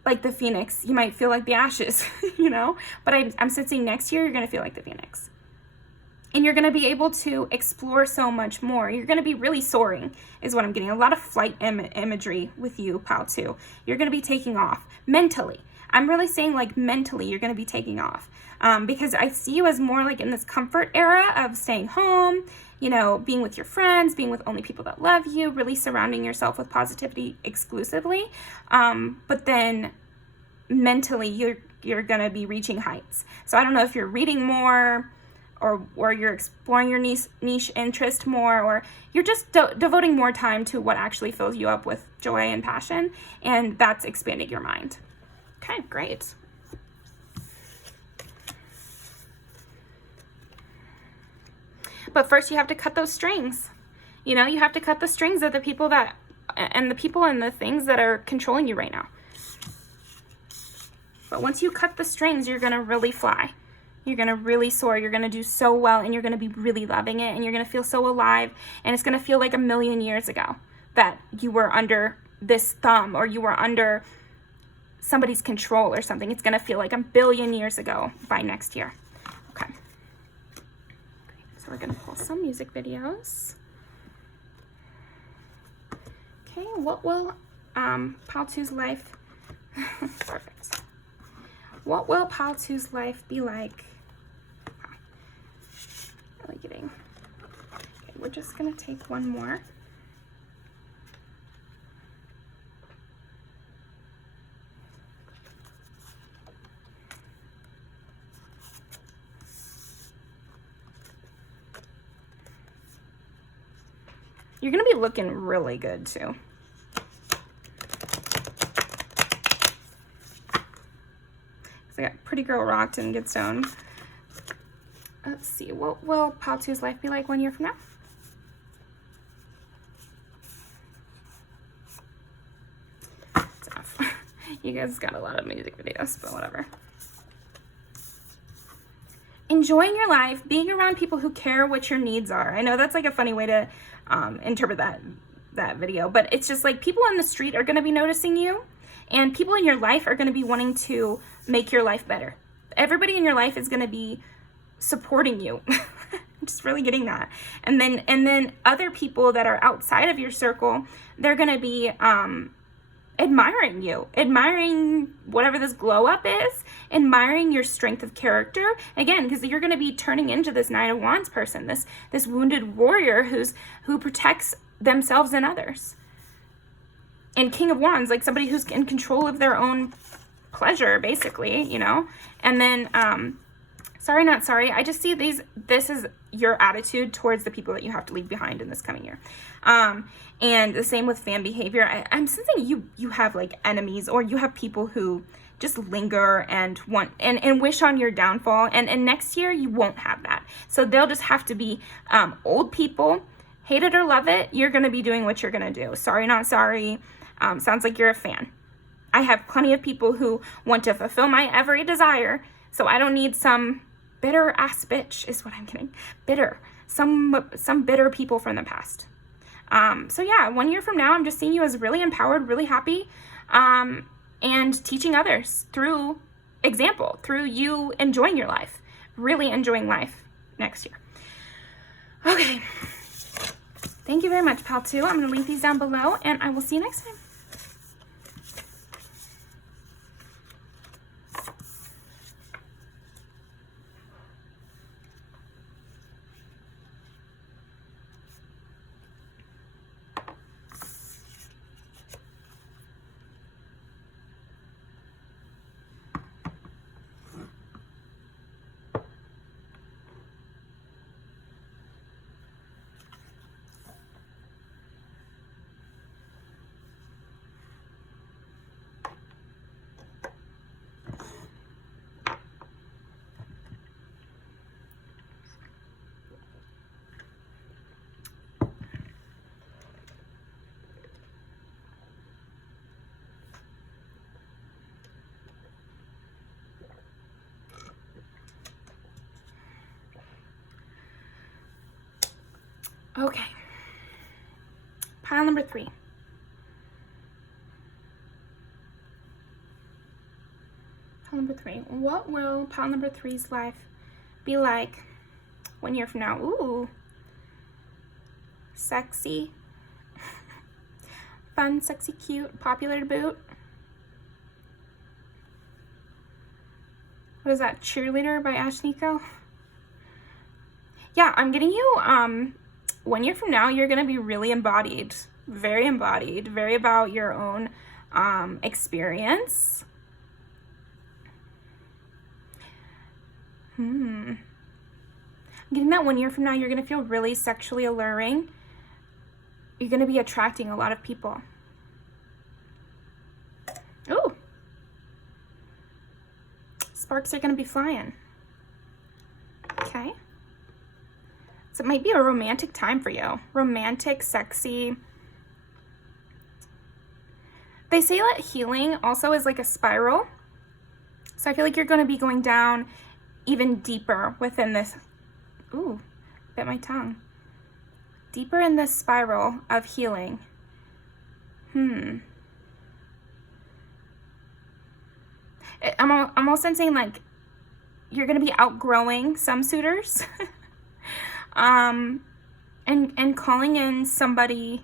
like the phoenix. You might feel like the ashes, you know, but I'm sensing next year, you're going to feel like the phoenix. And you're going to be able to explore so much more. You're going to be really soaring is what I'm getting. A lot of flight imagery with you, pal, too. You're going to be taking off mentally. I'm really saying like mentally you're going to be taking off because I see you as more like in this comfort era of staying home, you know, being with your friends, being with only people that love you, really surrounding yourself with positivity exclusively. But then mentally you're going to be reaching heights. So I don't know if you're reading more or you're exploring your niche interest more, or you're just devoting more time to what actually fills you up with joy and passion, and that's expanding your mind. Okay, great. But first you have to cut those strings. You know, you have to cut the strings of the people and the things that are controlling you right now. But once you cut the strings, you're going to really fly. You're going to really soar. You're going to do so well, and you're going to be really loving it, and you're going to feel so alive, and it's going to feel like 1,000,000 years ago that you were under this thumb, or you were under somebody's control or something. It's going to feel like 1,000,000,000 years ago by next year. Okay. So we're going to pull some music videos. Okay, what will Paltu's life perfect. What will Paltu's life be like? Really getting. Okay, we're just going to take one more. You're going to be looking really good too. So I got Pretty Girl Rocked and Good Stone. Let's see, what will Pile 2's life be like 1 year from now? It's enough. You guys got a lot of music videos, but whatever. Enjoying your life, being around people who care what your needs are. I know that's like a funny way to interpret that video, but it's just like people on the street are going to be noticing you, and people in your life are going to be wanting to make your life better. Everybody in your life is going to be supporting you. I'm just really getting that. And then other people that are outside of your circle, they're going to be admiring you, admiring whatever this glow up is, admiring your strength of character. Again, because you're going to be turning into this Nine of Wands person, this wounded warrior who protects themselves and others. And King of Wands, like somebody who's in control of their own pleasure, basically, you know. And then sorry not sorry, I just see this is your attitude towards the people that you have to leave behind in this coming year. And the same with fan behavior. I'm sensing you have like enemies, or you have people who just linger and want and wish on your downfall. And next year you won't have that. So they'll just have to be old people. Hate it or love it, you're going to be doing what you're going to do. Sorry not sorry. Sounds like you're a fan. I have plenty of people who want to fulfill my every desire, so I don't need some bitter ass bitch, is what I'm getting. Bitter. Some bitter people from the past. So yeah, 1 year from now, I'm just seeing you as really empowered, really happy, and teaching others through example, through you enjoying your life, really enjoying life next year. Okay. Thank you very much, Pile 2. I'm going to link these down below, and I will see you next time. Okay, pile number 3. Pile number 3. What will pile number 3's life be like 1 year from now? Ooh, sexy, fun, sexy, cute, popular to boot. What is that? Cheerleader by Ash Nico? Yeah, I'm getting you, 1 year from now, you're going to be really embodied, very about your own experience. I'm getting that 1 year from now, you're going to feel really sexually alluring. You're going to be attracting a lot of people. Ooh. Sparks are going to be flying. Okay. So it might be a romantic time for you. Romantic, sexy. They say that healing also is like a spiral. So I feel like you're going to be going down even deeper within this. Ooh, bit my tongue. Deeper in this spiral of healing. I'm almost sensing like you're going to be outgrowing some suitors. And calling in somebody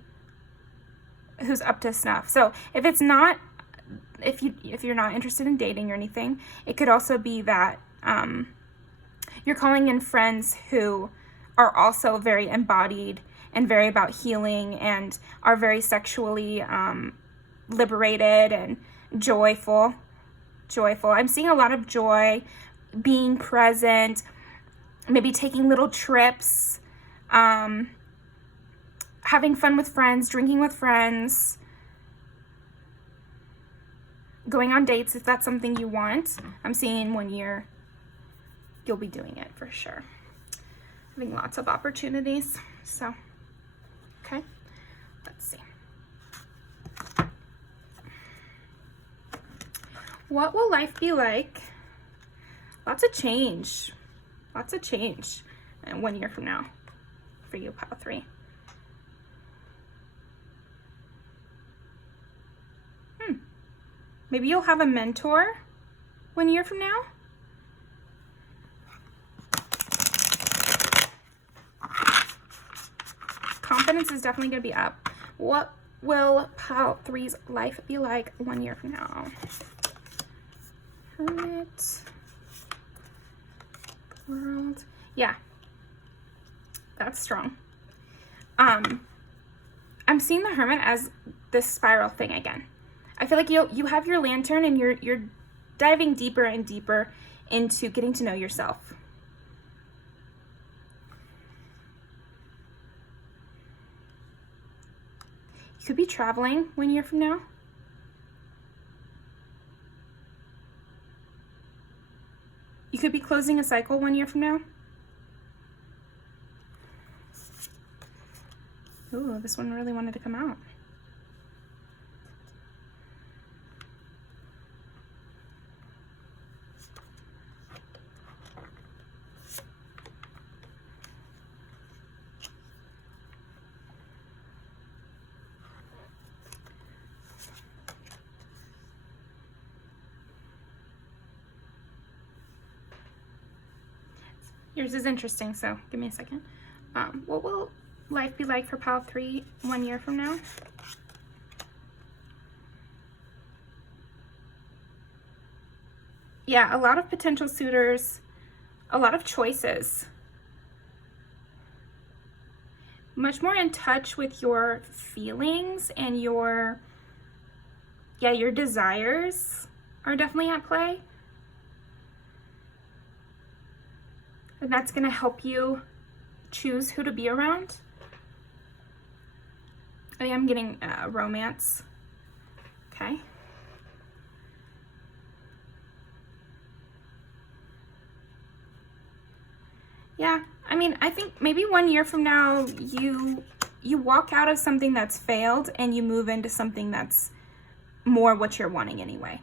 who's up to snuff. So if it's not, if you're not interested in dating or anything, it could also be that you're calling in friends who are also very embodied and very about healing and are very sexually liberated and joyful. I'm seeing a lot of joy, being present, maybe taking little trips, having fun with friends, drinking with friends, going on dates if that's something you want. I'm seeing 1 year you'll be doing it for sure. Having lots of opportunities. So, okay, let's see. What will life be like? Lots of change. Lots of change. And 1 year from now for you, pile 3. Maybe you'll have a mentor 1 year from now. Confidence is definitely going to be up. What will pile 3's life be like 1 year from now? Hermit. World. Yeah. That's strong. I'm seeing the Hermit as this spiral thing again. I feel like you have your lantern and you're diving deeper and deeper into getting to know yourself. You could be traveling 1 year from now. You could be closing a cycle 1 year from now. Ooh, this one really wanted to come out. Yours is interesting, so give me a second. What will life be like for pile 3 1 year from now? Yeah, a lot of potential suitors, a lot of choices. Much more in touch with your feelings and your desires are definitely at play. And that's going to help you choose who to be around. I am getting romance. Okay. Yeah, I mean, I think maybe 1 year from now you walk out of something that's failed and you move into something that's more what you're wanting anyway.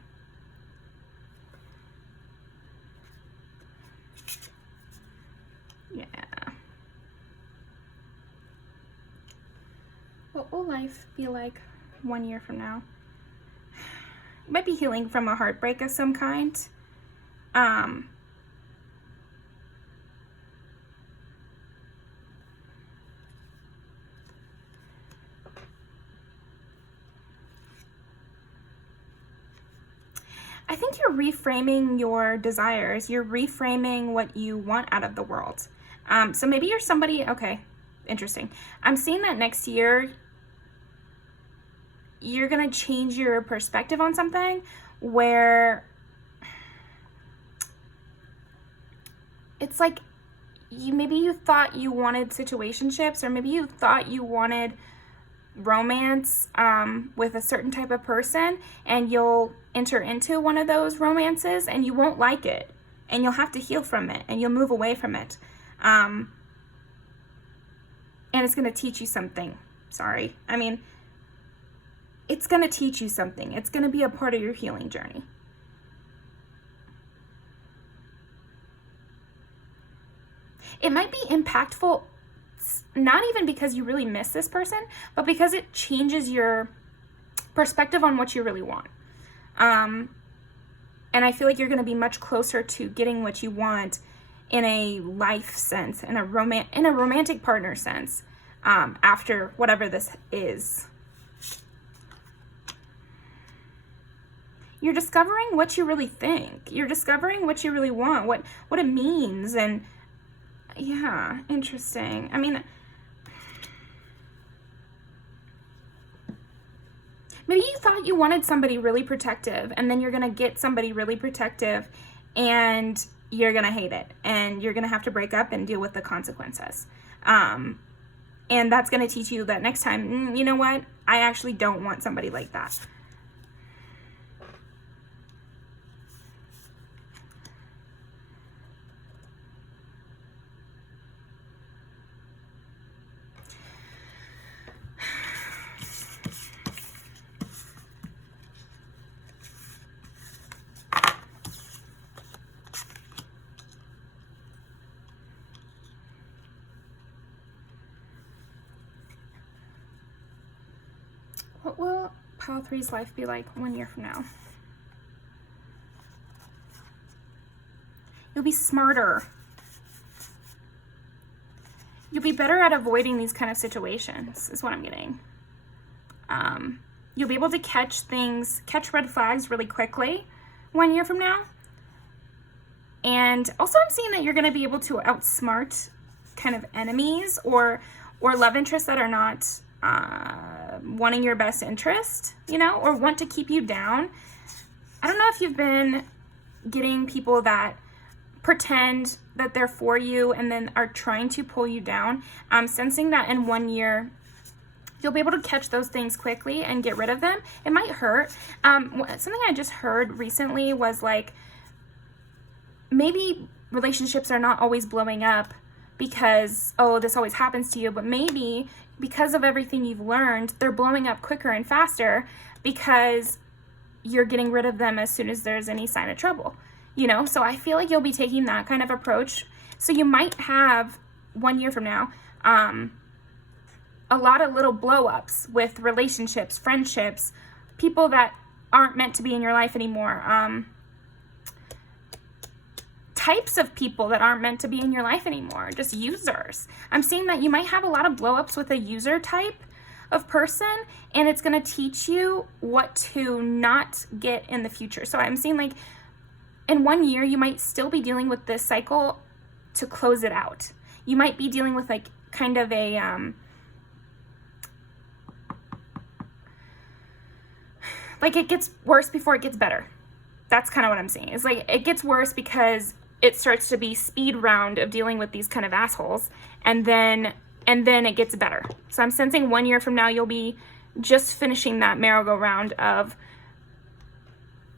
Yeah. What will life be like 1 year from now? You might be healing from a heartbreak of some kind. I think you're reframing your desires. You're reframing what you want out of the world. So maybe you're somebody, okay, interesting. I'm seeing that next year, you're going to change your perspective on something where it's like maybe you thought you wanted situationships, or maybe you thought you wanted romance with a certain type of person, and you'll enter into one of those romances and you won't like it, and you'll have to heal from it, and you'll move away from it. And it's going to teach you something. Sorry. I mean, it's going to teach you something. It's going to be a part of your healing journey. It might be impactful, not even because you really miss this person, but because it changes your perspective on what you really want. And I feel like you're going to be much closer to getting what you want in a life sense, in a romantic partner sense, after whatever this is. You're discovering what you really think. You're discovering what you really want, what it means. And yeah, interesting. I mean, maybe you thought you wanted somebody really protective, and then you're going to get somebody really protective, and you're going to hate it, and you're going to have to break up and deal with the consequences. And that's going to teach you that next time, you know what? I actually don't want somebody like that. What will pile 3's life be like 1 year from now? You'll be smarter. You'll be better at avoiding these kind of situations, is what I'm getting. You'll be able to catch red flags really quickly 1 year from now. And also I'm seeing that you're going to be able to outsmart kind of enemies or love interests that are not wanting your best interest, you know, or want to keep you down. I don't know if you've been getting people that pretend that they're for you and then are trying to pull you down. I'm sensing that in 1 year, you'll be able to catch those things quickly and get rid of them. It might hurt. Something I just heard recently was like, maybe relationships are not always blowing up because, oh, this always happens to you, but maybe because of everything you've learned, they're blowing up quicker and faster because you're getting rid of them as soon as there's any sign of trouble, you know? So I feel like you'll be taking that kind of approach. So you might have 1 year from now, a lot of little blow-ups with relationships, friendships, people that aren't meant to be in your life anymore, types of people that aren't meant to be in your life anymore, just users. I'm seeing that you might have a lot of blow-ups with a user type of person, and it's going to teach you what to not get in the future. So I'm seeing like in 1 year, you might still be dealing with this cycle to close it out. You might be dealing with like kind of a, like it gets worse before it gets better. That's kind of what I'm seeing. It's like it gets worse because it starts to be speed round of dealing with these kind of assholes, and then it gets better. So I'm sensing 1 year from now, you'll be just finishing that merry-go-round of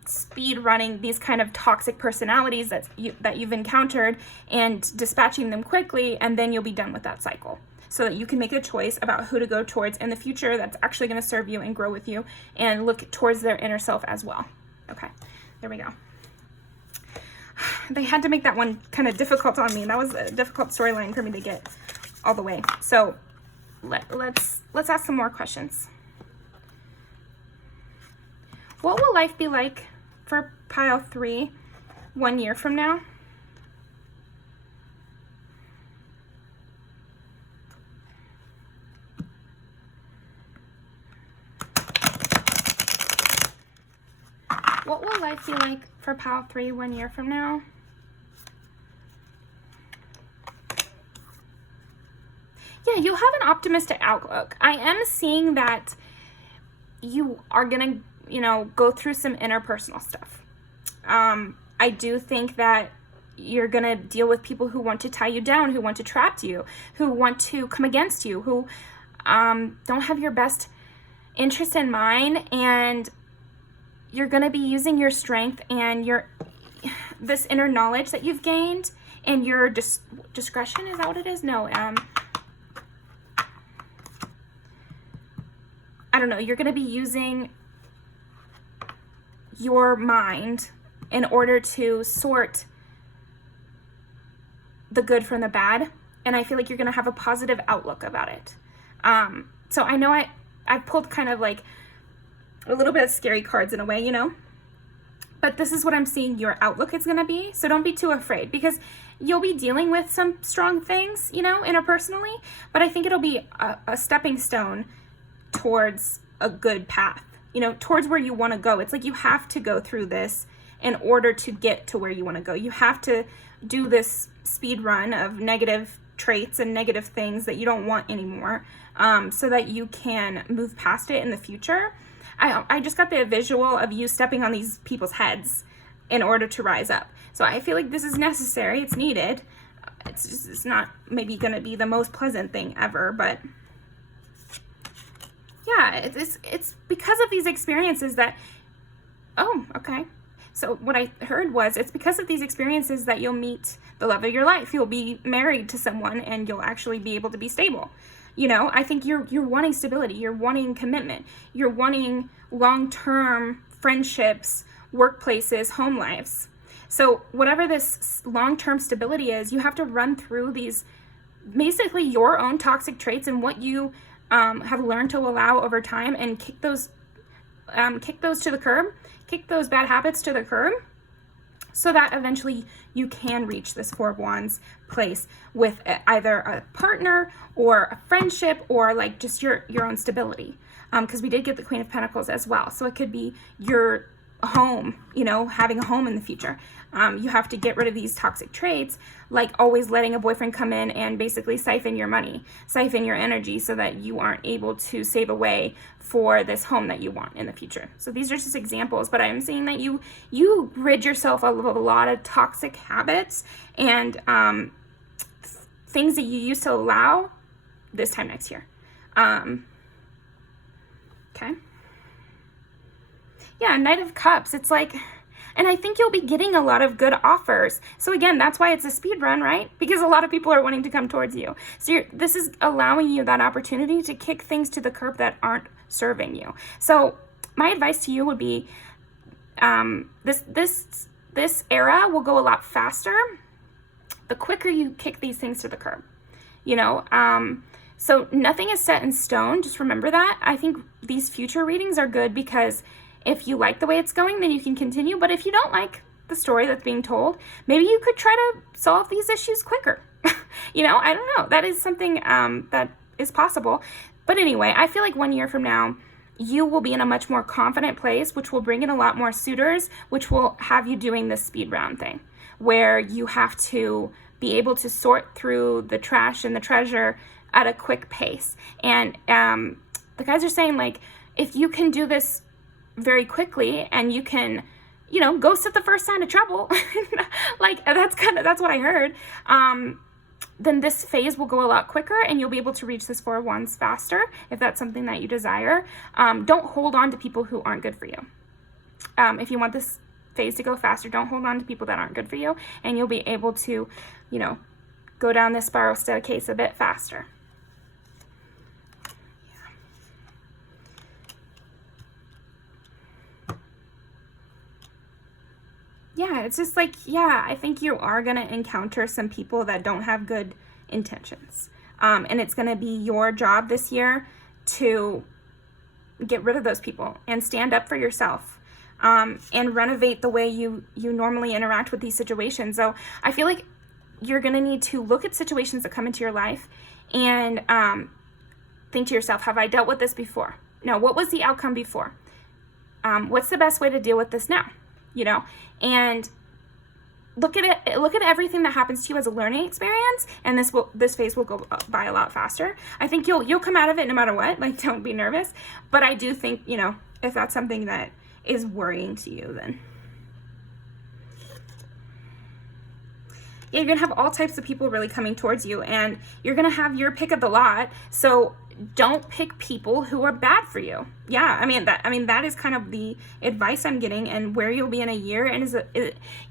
speed running these kind of toxic personalities that you've encountered and dispatching them quickly, and then you'll be done with that cycle so that you can make a choice about who to go towards in the future that's actually going to serve you and grow with you and look towards their inner self as well. Okay, there we go. They had to make that one kind of difficult on me. That was a difficult storyline for me to get all the way. So let's ask some more questions. What will life be like for pile 3 1 year from now? What will life be like for pile 3 1 year from now? Yeah, you have an optimistic outlook. I am seeing that you are going to, go through some interpersonal stuff. I do think that you're going to deal with people who want to tie you down, who want to trap you, who want to come against you, who don't have your best interest in mind, and you're going to be using your strength and this inner knowledge that you've gained and your discretion. Is that what it is? No. I don't know. You're going to be using your mind in order to sort the good from the bad. And I feel like you're going to have a positive outlook about it. So I know I've pulled kind of like a little bit of scary cards in a way, but this is what I'm seeing your outlook is going to be. So don't be too afraid, because you'll be dealing with some strong things, interpersonally, but I think it'll be a stepping stone towards a good path, towards where you want to go. It's like you have to go through this in order to get to where you want to go. You have to do this speed run of negative traits and negative things that you don't want anymore, so that you can move past it in the future. I just got the visual of you stepping on these people's heads in order to rise up. So I feel like this is necessary. It's needed. It's not maybe going to be the most pleasant thing ever, but Yeah, it's because of these experiences that, oh, okay. So what I heard was it's because of these experiences that you'll meet the love of your life. You'll be married to someone and you'll actually be able to be stable. You know, I think you're wanting stability, you're wanting commitment, you're wanting long-term friendships, workplaces, home lives. So whatever this long-term stability is, you have to run through these, basically your own toxic traits and what you have learned to allow over time, and kick those to the curb, kick those bad habits to the curb, so that eventually you can reach this Four of Wands place with either a partner or a friendship, or like just your own stability. Because we did get the Queen of Pentacles as well. So it could be your home, you know, having a home in the future. You have to get rid of these toxic traits, like always letting a boyfriend come in and basically siphon your money, siphon your energy, so that you aren't able to save away for this home that you want in the future. So these are just examples, but I'm saying that you rid yourself of a lot of toxic habits and things that you used to allow this time next year. Okay. Yeah, Knight of Cups. It's like, and I think you'll be getting a lot of good offers. So again, that's why it's a speed run, right? Because a lot of people are wanting to come towards you. So this is allowing you that opportunity to kick things to the curb that aren't serving you. So my advice to you would be, this era will go a lot faster the quicker you kick these things to the curb. You know, so nothing is set in stone. Just remember that. I think these future readings are good because if you like the way it's going, then you can continue. But if you don't like the story that's being told, maybe you could try to solve these issues quicker. You know, I don't know. That is something that is possible. But anyway, I feel like 1 year from now, you will be in a much more confident place, which will bring in a lot more suitors, which will have you doing this speed round thing, where you have to be able to sort through the trash and the treasure at a quick pace. And the guys are saying, like, if you can do this very quickly and you can, you know, ghost at the first sign of trouble, like that's what I heard, then this phase will go a lot quicker and you'll be able to reach this Four of Wands faster if that's something that you desire. Don't hold on to people who aren't good for you. If you want this phase to go faster, don't hold on to people that aren't good for you, and you'll be able to, you know, go down this spiral staircase a bit faster. Yeah, it's just like, yeah, I think you are going to encounter some people that don't have good intentions. And it's going to be your job this year to get rid of those people and stand up for yourself, and renovate the way you normally interact with these situations. So I feel like you're going to need to look at situations that come into your life and think to yourself, have I dealt with this before? No, what was the outcome before? What's the best way to deal with this now? You know, and look at it. Look at everything that happens to you as a learning experience, and this phase will go by a lot faster. I think you'll come out of it no matter what. Like, don't be nervous. But I do think, you know, if that's something that is worrying to you, then yeah, you're gonna have all types of people really coming towards you, and you're gonna have your pick of the lot. So don't pick people who are bad for you. Yeah, I mean that is kind of the advice I'm getting, and where you'll be in a year, and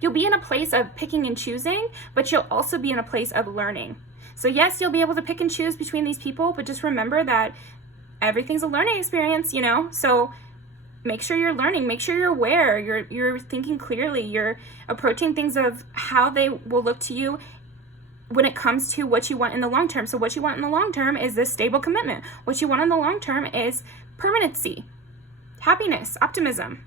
you'll be in a place of picking and choosing, but you'll also be in a place of learning. So yes, you'll be able to pick and choose between these people, but just remember that everything's a learning experience, you know. So make sure you're learning, make sure you're aware, you're thinking clearly, you're approaching things of how they will look to you when it comes to what you want in the long term. So what you want in the long term is this stable commitment. What you want in the long term is permanency, happiness, optimism.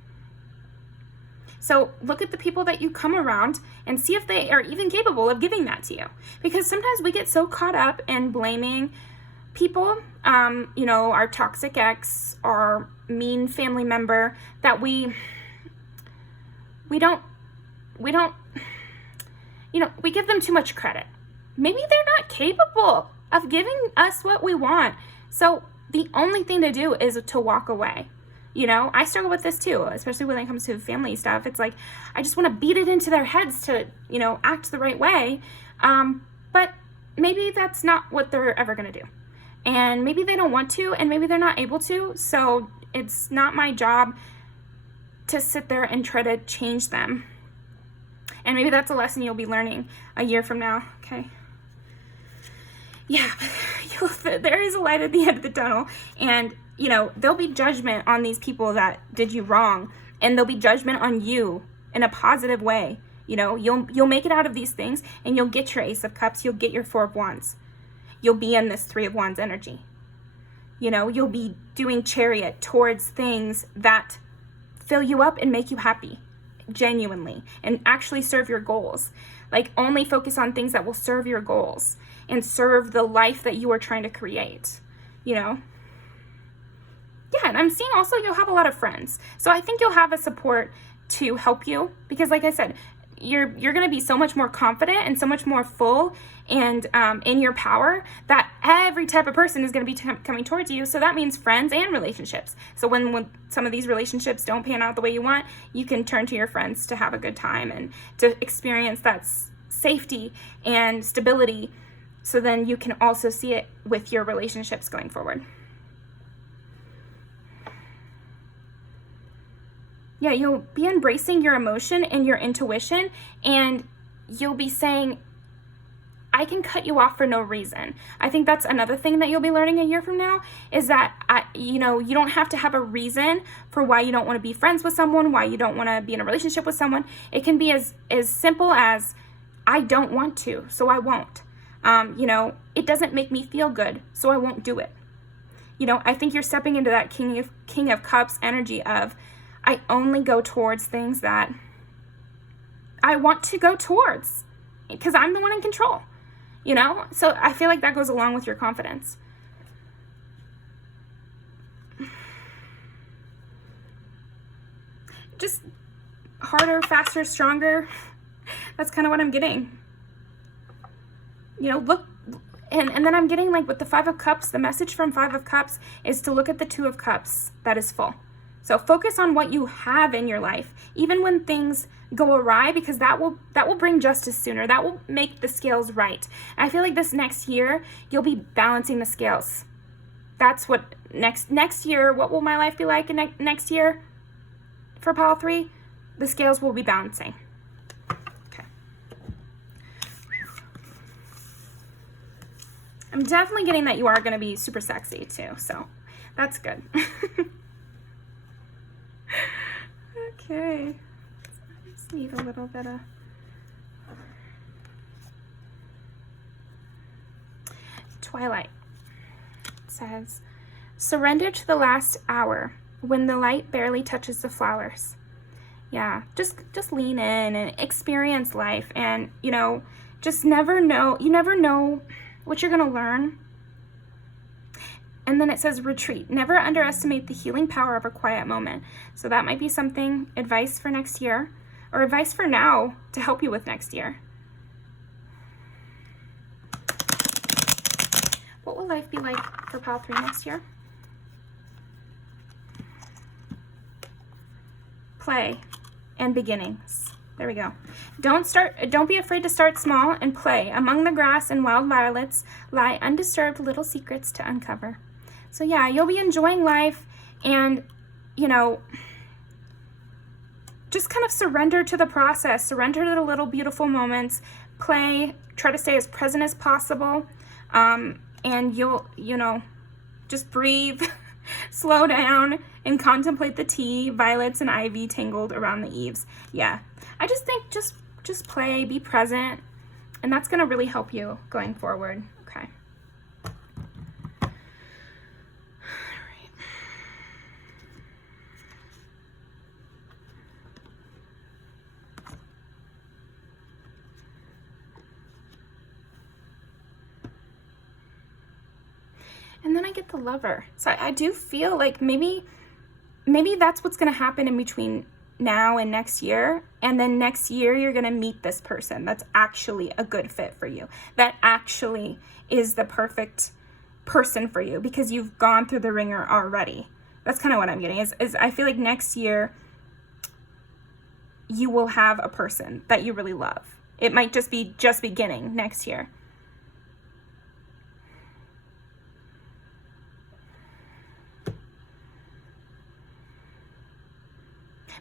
So look at the people that you come around and see if they are even capable of giving that to you. Because sometimes we get so caught up in blaming people, you know, our toxic ex, our mean family member, that we don't, you know, we give them too much credit. Maybe they're not capable of giving us what we want. So the only thing to do is to walk away. You know, I struggle with this too, especially when it comes to family stuff. It's like, I just want to beat it into their heads to, you know, act the right way. But maybe that's not what they're ever going to do. and maybe they don't want to, and maybe they're not able to, so it's not my job to sit there and try to change them. And maybe that's a lesson you'll be learning a year from now, okay? Yeah, there is a light at the end of the tunnel, and, you know, there'll be judgment on these people that did you wrong, and there'll be judgment on you in a positive way. You know, you'll make it out of these things, and you'll get your Ace of Cups, you'll get your Four of Wands. You'll be in this Three of Wands energy. You know, you'll be doing Chariot towards things that fill you up and make you happy, genuinely, and actually serve your goals. Like, only focus on things that will serve your goals and serve the life that you are trying to create, you know? Yeah, and I'm seeing also you'll have a lot of friends. So I think you'll have a support to help you, because like I said, you're going to be so much more confident and so much more full and in your power that every type of person is going to be coming towards you. So that means friends and relationships. So when some of these relationships don't pan out the way you want, you can turn to your friends to have a good time and to experience that safety and stability. So then you can also see it with your relationships going forward. Yeah, you'll be embracing your emotion and your intuition, and you'll be saying, I can cut you off for no reason. I think that's another thing that you'll be learning a year from now, is that, you know, you don't have to have a reason for why you don't want to be friends with someone, why you don't want to be in a relationship with someone. It can be as simple as, I don't want to, so I won't. You know, it doesn't make me feel good, so I won't do it. You know, I think you're stepping into that King of Cups energy of, I only go towards things that I want to go towards because I'm the one in control, you know? So I feel like that goes along with your confidence. Just harder, faster, stronger. That's kind of what I'm getting. You know, look, and then I'm getting, like, with the Five of Cups, the message from Five of Cups is to look at the Two of Cups that is full. So focus on what you have in your life, even when things go awry, because that will bring justice sooner. That will make the scales right. And I feel like this next year, you'll be balancing the scales. That's what next year, what will my life be like next year for Pile 3? The scales will be balancing. Okay. I'm definitely getting that you are going to be super sexy too, so that's good. Okay, I just need a little bit of Twilight. It says, surrender to the last hour when the light barely touches the flowers. Yeah, just lean in and experience life, and, you know, just never know, you never know what you're going to learn. And then it says retreat. Never underestimate the healing power of a quiet moment. So that might be something, advice for next year, or advice for now to help you with next year. What will life be like for Pile 3 next year? Play and beginnings. There we go. Don't be afraid to start small and play. Among the grass and wild violets lie undisturbed little secrets to uncover. So yeah, you'll be enjoying life, and, you know, just kind of surrender to the process, surrender to the little beautiful moments, play, try to stay as present as possible, and you'll, you know, just breathe, slow down, and contemplate the tea, violets and ivy tangled around the eaves. Yeah, I just think just play, be present, and that's going to really help you going forward. Okay. And then I get the Lover. So I do feel like maybe that's what's going to happen in between now and next year. And then next year, you're going to meet this person that's actually a good fit for you. That actually is the perfect person for you because you've gone through the ringer already. That's kind of what I'm getting is I feel like next year, you will have a person that you really love. It might just be beginning next year.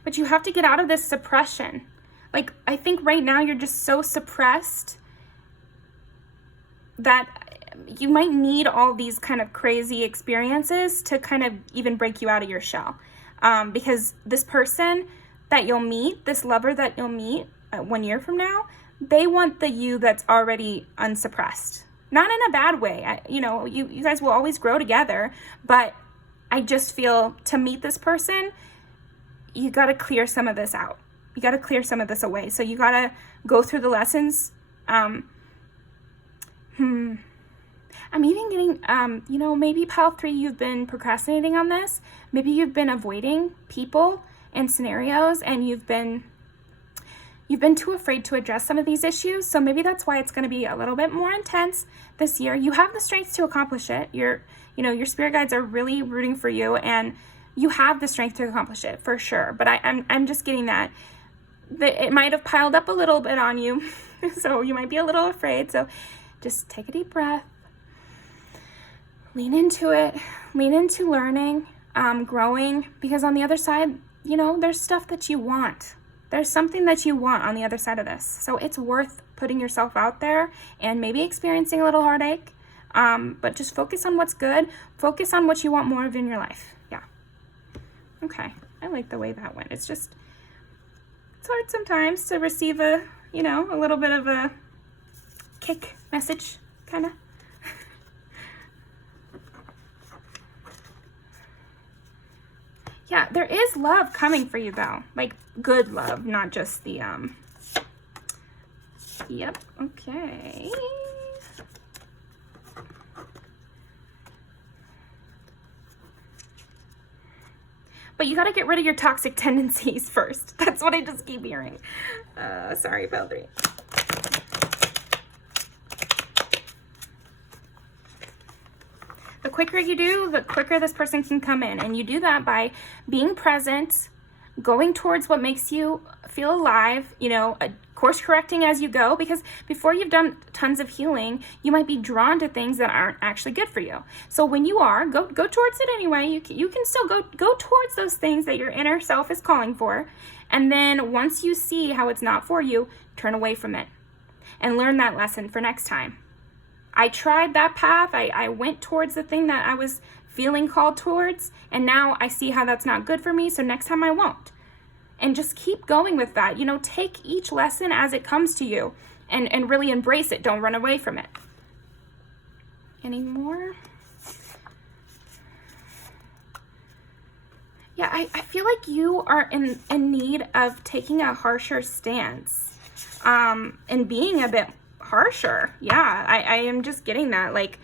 but you have to get out of this suppression. Like, I think right now you're just so suppressed that you might need all these kind of crazy experiences to kind of even break you out of your shell. Because this person that you'll meet, this lover that you'll meet 1 year from now, they want the you that's already unsuppressed. Not in a bad way. You guys will always grow together, but I just feel to meet this person, you got to clear some of this out. You got to clear some of this away. So you got to go through the lessons. I'm even getting, maybe pile 3, you've been procrastinating on this. Maybe you've been avoiding people and scenarios, and you've been too afraid to address some of these issues. So maybe that's why it's going to be a little bit more intense this year. You have the strength to accomplish it. Your spirit guides are really rooting for you, and you have the strength to accomplish it for sure. But I'm just getting that it might have piled up a little bit on you. So you might be a little afraid. So just take a deep breath. Lean into it. Lean into learning, growing, because on the other side, there's stuff that you want. There's something that you want on the other side of this. So it's worth putting yourself out there and maybe experiencing a little heartache. But just focus on what's good. Focus on what you want more of in your life. Yeah. Okay. I like the way that went. It's hard sometimes to receive a little bit of a kick message, kind of. Yeah, there is love coming for you though. Like good love, not just the, yep, okay. But you got to get rid of your toxic tendencies first. That's what I just keep hearing. Sorry, pile 3. The quicker you do, the quicker this person can come in. And you do that by being present, going towards what makes you feel alive, course correcting as you go, because before you've done tons of healing, you might be drawn to things that aren't actually good for you. So when you are, go towards it anyway. You can still go towards those things that your inner self is calling for. And then once you see how it's not for you, turn away from it and learn that lesson for next time. I tried that path. I went towards the thing that I was feeling called towards, and now I see how that's not good for me, so next time I won't. And just keep going with that. Take each lesson as it comes to you and really embrace it. Don't run away from it. Any more? Yeah, I feel like you are in need of taking a harsher stance and being a bit harsher. Yeah, I am just getting that. Like,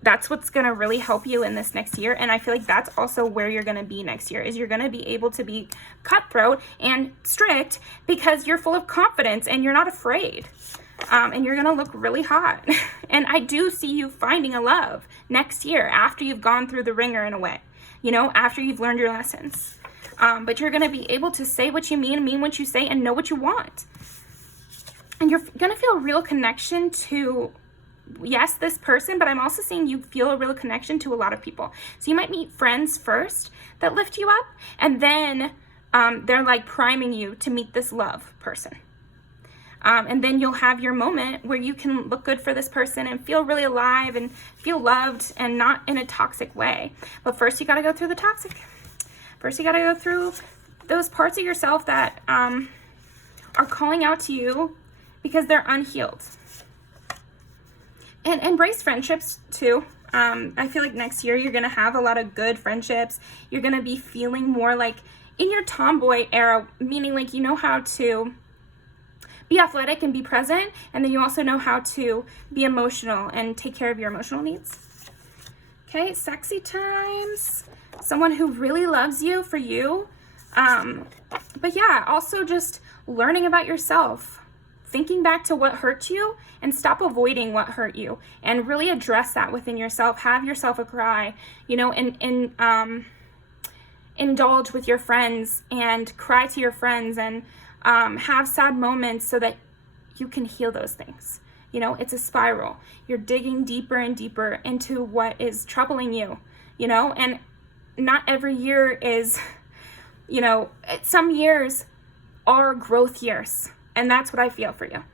that's what's going to really help you in this next year. And I feel like that's also where you're going to be next year, is you're going to be able to be cutthroat and strict because you're full of confidence and you're not afraid. And you're going to look really hot. And I do see you finding a love next year after you've gone through the ringer in a way, after you've learned your lessons. But you're going to be able to say what you mean what you say, and know what you want. And you're going to feel a real connection to, yes, this person, but I'm also seeing you feel a real connection to a lot of people. So you might meet friends first that lift you up, and then they're like priming you to meet this love person. And then you'll have your moment where you can look good for this person and feel really alive and feel loved, and not in a toxic way. But first you got to go through the toxic. First you got to go through those parts of yourself that are calling out to you because they're unhealed. And embrace friendships too. I feel like next year you're going to have a lot of good friendships. You're going to be feeling more like in your tomboy era, meaning like you know how to be athletic and be present, and then you also know how to be emotional and take care of your emotional needs. Okay, sexy times. Someone who really loves you for you. But yeah, also just learning about yourself. Thinking back to what hurt you and stop avoiding what hurt you, and really address that within yourself. Have yourself a cry, and indulge with your friends and cry to your friends, and have sad moments so that you can heal those things. It's a spiral. You're digging deeper and deeper into what is troubling you, and not every year is You know, some years are growth years, and that's what I feel for you.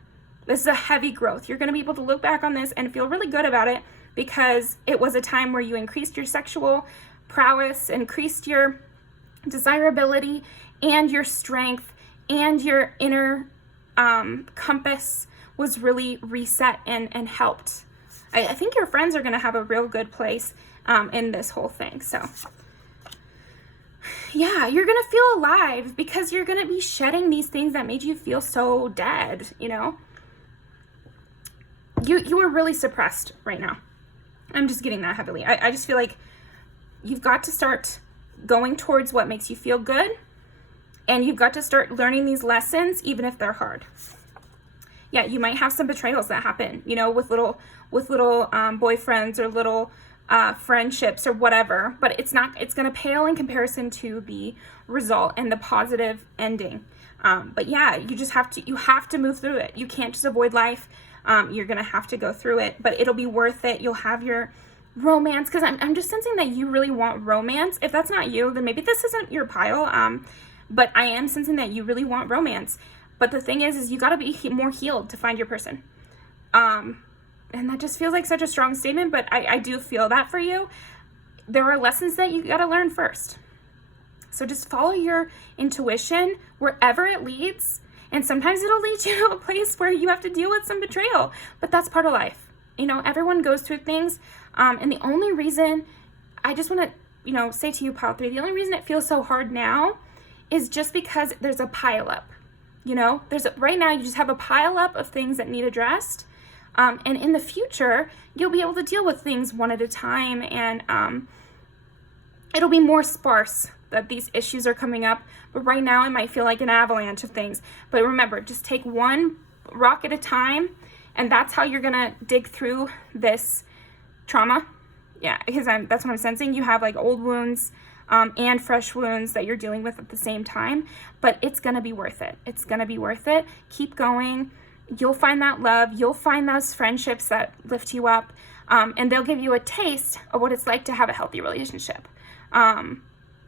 This is a heavy growth. You're going to be able to look back on this and feel really good about it because it was a time where you increased your sexual prowess, increased your desirability and your strength, and your inner compass was really reset and helped. I think your friends are going to have a real good place in this whole thing. So yeah, you're going to feel alive because you're going to be shedding these things that made you feel so dead, you know? You are really suppressed right now. I'm just getting that heavily. I just feel like you've got to start going towards what makes you feel good, and you've got to start learning these lessons even if they're hard. Yeah, you might have some betrayals that happen, you know, with little boyfriends or little friendships or whatever, but it's going to pale in comparison to the result and the positive ending. But yeah, you have to move through it. You can't just avoid life. You're going to have to go through it, but it'll be worth it. You'll have your romance, because I'm just sensing that you really want romance. If that's not you, then maybe this isn't your pile. But I am sensing that you really want romance. But the thing is you got to be more healed to find your person. And that just feels like such a strong statement, but I do feel that for you. There are lessons that you got to learn first. So just follow your intuition wherever it leads. And sometimes it'll lead you to a place where you have to deal with some betrayal, but that's part of life. You know, everyone goes through things. And the only reason, I just want to, say to you, pile 3, the only reason it feels so hard now is just because there's a pile up. Right now you just have a pile up of things that need addressed. And in the future, you'll be able to deal with things one at a time, and it'll be more sparse that these issues are coming up. But right now it might feel like an avalanche of things. But remember, just take one rock at a time, and that's how you're gonna dig through this trauma. Yeah, because that's what I'm sensing. You have like old wounds and fresh wounds that you're dealing with at the same time, but it's gonna be worth it. It's gonna be worth it. Keep going. You'll find that love. You'll find those friendships that lift you up, and they'll give you a taste of what it's like to have a healthy relationship.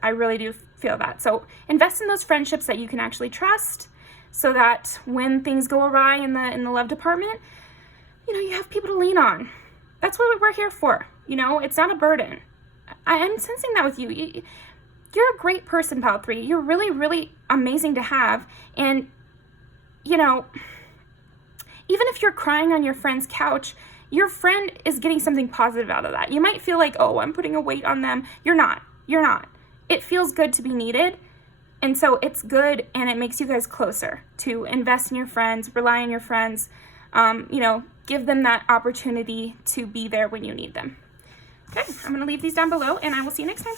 I really do feel that. So invest in those friendships that you can actually trust, so that when things go awry in the love department, you have people to lean on. That's what we're here for. It's not a burden. I'm sensing that with you. You're a great person, pile 3. You're really, really amazing to have. And, even if you're crying on your friend's couch, your friend is getting something positive out of that. You might feel like, oh, I'm putting a weight on them. You're not. It feels good to be needed. And so it's good, and it makes you guys closer to invest in your friends, rely on your friends, give them that opportunity to be there when you need them. Okay, I'm going to leave these down below, and I will see you next time.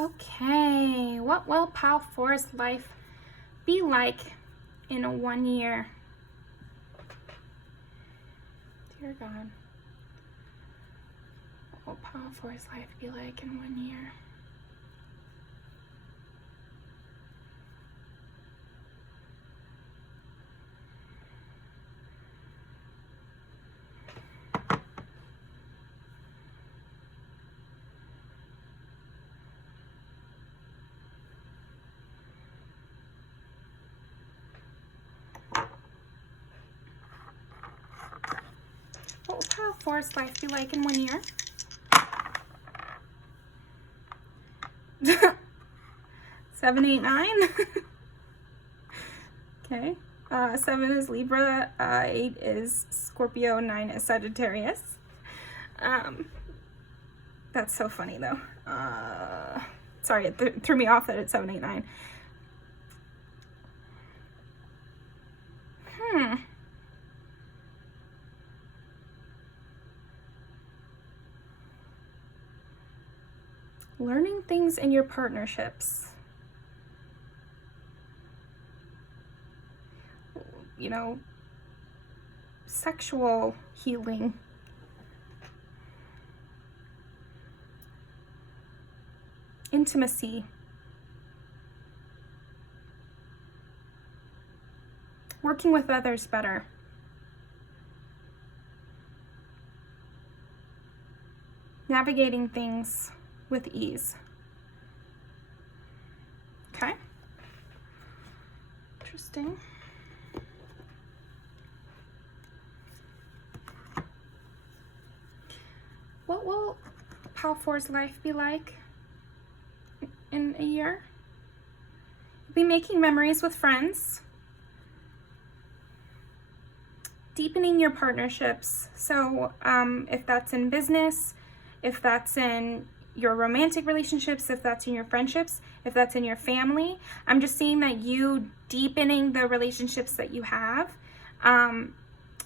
Okay, what will pile 4's life be like in 1 year? Dear God, what will pile 4's life be like in 1 year? What will pile 4's life be like in 1 year? 7, 8, 9. Okay. 7 is Libra, 8 is Scorpio, 9 is Sagittarius. That's so funny though. Sorry, it threw me off that it's 7, 8, 9. Learning things in your partnerships. You know, sexual healing. Intimacy. Working with others better. Navigating things with ease. Okay. Interesting. What will Pal 4's life be like in a year? Be making memories with friends. Deepening your partnerships. So if that's in business, if that's in your romantic relationships, if that's in your friendships, if that's in your family, I'm just seeing that you deepening the relationships that you have and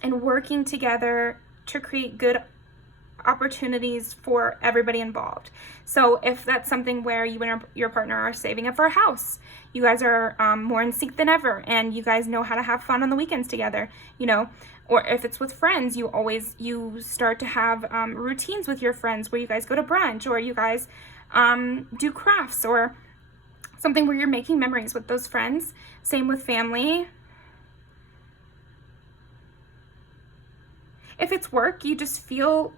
working together to create good opportunities for everybody involved. So if that's something where you and your partner are saving up for a house, you guys are more in sync than ever, and you guys know how to have fun on the weekends together, you know. Or if it's with friends, you start to have routines with your friends where you guys go to brunch, or you guys do crafts, or something where you're making memories with those friends. Same with family. If it's work, you just feel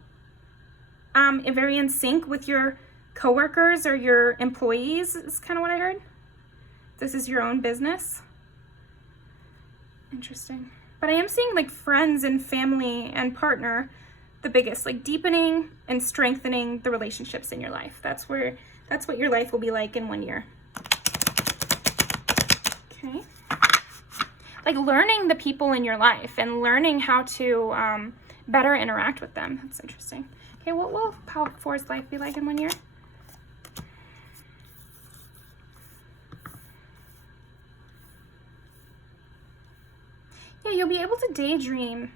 very in sync with your coworkers or your employees, is kind of what I heard. This is your own business. Interesting. But I am seeing like friends and family and partner, the biggest, like deepening and strengthening the relationships in your life. That's what your life will be like in 1 year. Okay. Like learning the people in your life and learning how to better interact with them. That's interesting. Okay, what will Pal 4's life be like in 1 year? Yeah, you'll be able to daydream.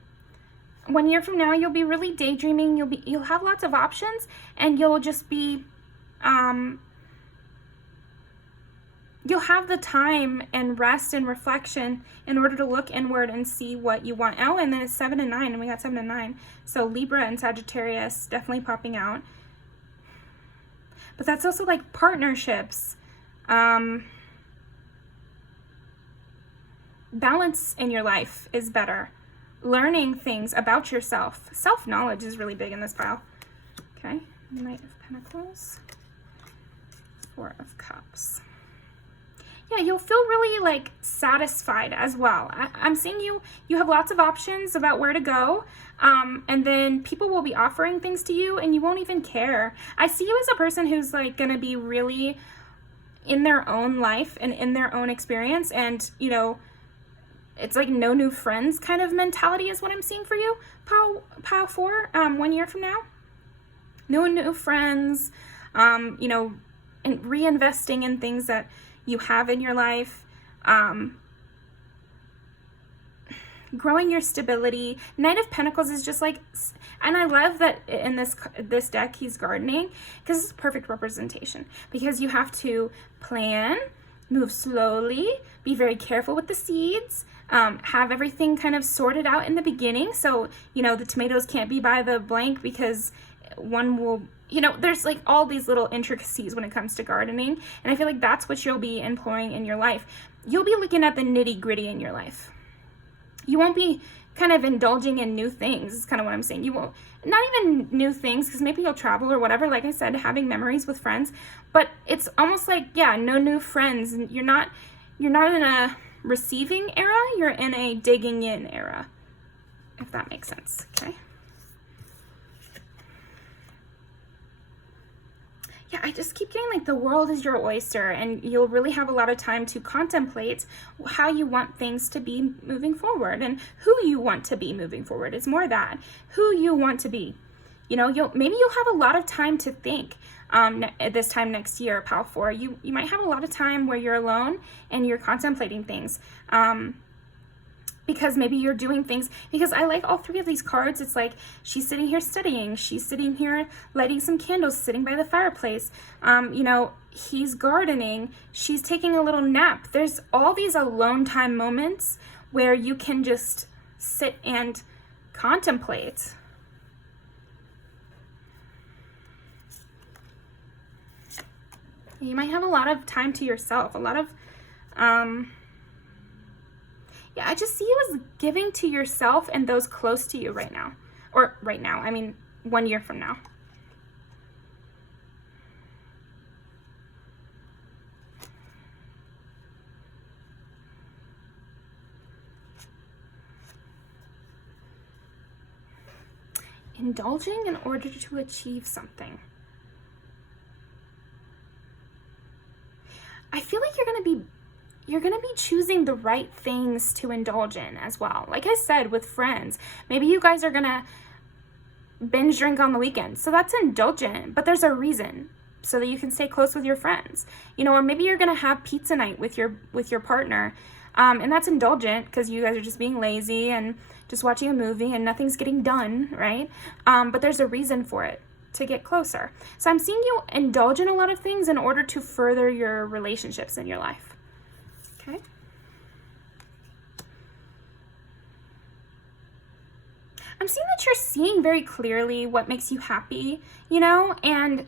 1 year from now, you'll be really daydreaming. You'll have lots of options, and you'll just be you'll have the time and rest and reflection in order to look inward and see what you want. Oh, and then it's 7 and 9, and we got 7 and 9. So Libra and Sagittarius definitely popping out. But that's also like partnerships. Balance in your life is better. Learning things about yourself. Self-knowledge is really big in this pile. Okay, Knight of Pentacles. 4 of Cups. Yeah, you'll feel really like satisfied as well. I'm seeing you have lots of options about where to go, and then people will be offering things to you and you won't even care. I see you as a person who's like gonna be really in their own life and in their own experience, and you know, it's like no new friends kind of mentality is what I'm seeing for you, Pal 4, 1 year from now. No new friends, you know, and reinvesting in things that you have in your life, growing your stability. Knight of Pentacles is just like, and I love that in this deck he's gardening, because it's a perfect representation, because you have to plan, move slowly, be very careful with the seeds, have everything kind of sorted out in the beginning. So, you know, the tomatoes can't be by the blank because one will, you know, there's like all these little intricacies when it comes to gardening. And I feel like that's what you'll be employing in your life. You'll be looking at the nitty gritty in your life. You won't be kind of indulging in new things, is kind of what I'm saying. You won't, not even new things, because maybe you'll travel or whatever, like I said, having memories with friends, but it's almost like, yeah, no new friends. You're not in a receiving era, you're in a digging in era, if that makes sense. Okay. Yeah, I just keep getting like the world is your oyster, and you'll really have a lot of time to contemplate how you want things to be moving forward and who you want to be moving forward. It's more that, who you want to be. You know, maybe you'll have a lot of time to think at this time next year, Pal 4. You might have a lot of time where you're alone and you're contemplating things. because maybe you're doing things, because I like all three of these cards. It's like she's sitting here studying, she's sitting here lighting some candles, sitting by the fireplace, he's gardening, she's taking a little nap. There's all these alone time moments where you can just sit and contemplate. You might have a lot of time to yourself, a lot of I just see you as giving to yourself and those close to you right now. Or right now, I mean 1 year from now. Indulging in order to achieve something. I feel like you're going to be choosing the right things to indulge in as well. Like I said, with friends, maybe you guys are going to binge drink on the weekend. So that's indulgent, but there's a reason so that you can stay close with your friends. Or maybe you're going to have pizza night with your partner. And that's indulgent because you guys are just being lazy and just watching a movie and nothing's getting done, right? But there's a reason for it, to get closer. So I'm seeing you indulge in a lot of things in order to further your relationships in your life. Okay. I'm seeing that you're seeing very clearly what makes you happy, and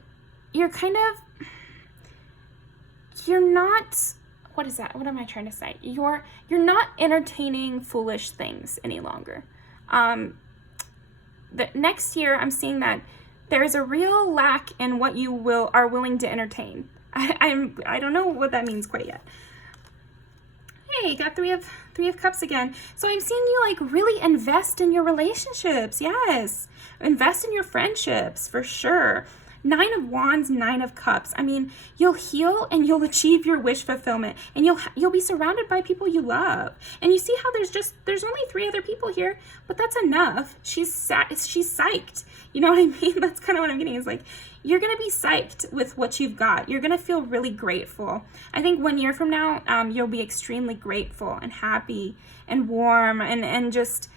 you're not, what is that? What am I trying to say? You're not entertaining foolish things any longer. The next year, I'm seeing that there is a real lack in what you are willing to entertain. I don't know what that means quite yet. Hey, got three of cups again. So I'm seeing you really invest in your relationships. Yes, invest in your friendships for sure. 9 of Wands, 9 of Cups. I mean, you'll heal and you'll achieve your wish fulfillment, and you'll be surrounded by people you love. And you see how there's only 3 other people here, but that's enough. She's psyched. You know what I mean? That's kind of what I'm getting. Is you're gonna be psyched with what you've got. You're gonna feel really grateful. I think 1 year from now, you'll be extremely grateful and happy and warm and just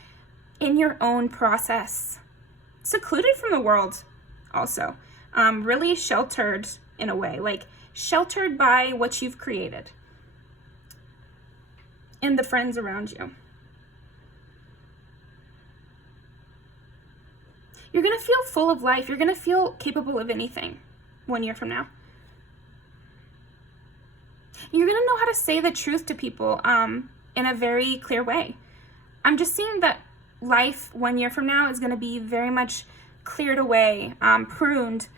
in your own process, secluded from the world, also. Really sheltered in a way, sheltered by what you've created and the friends around you. You're going to feel full of life. You're going to feel capable of anything 1 year from now. You're going to know how to say the truth to people in a very clear way. I'm just seeing that life 1 year from now is going to be very much cleared away, pruned,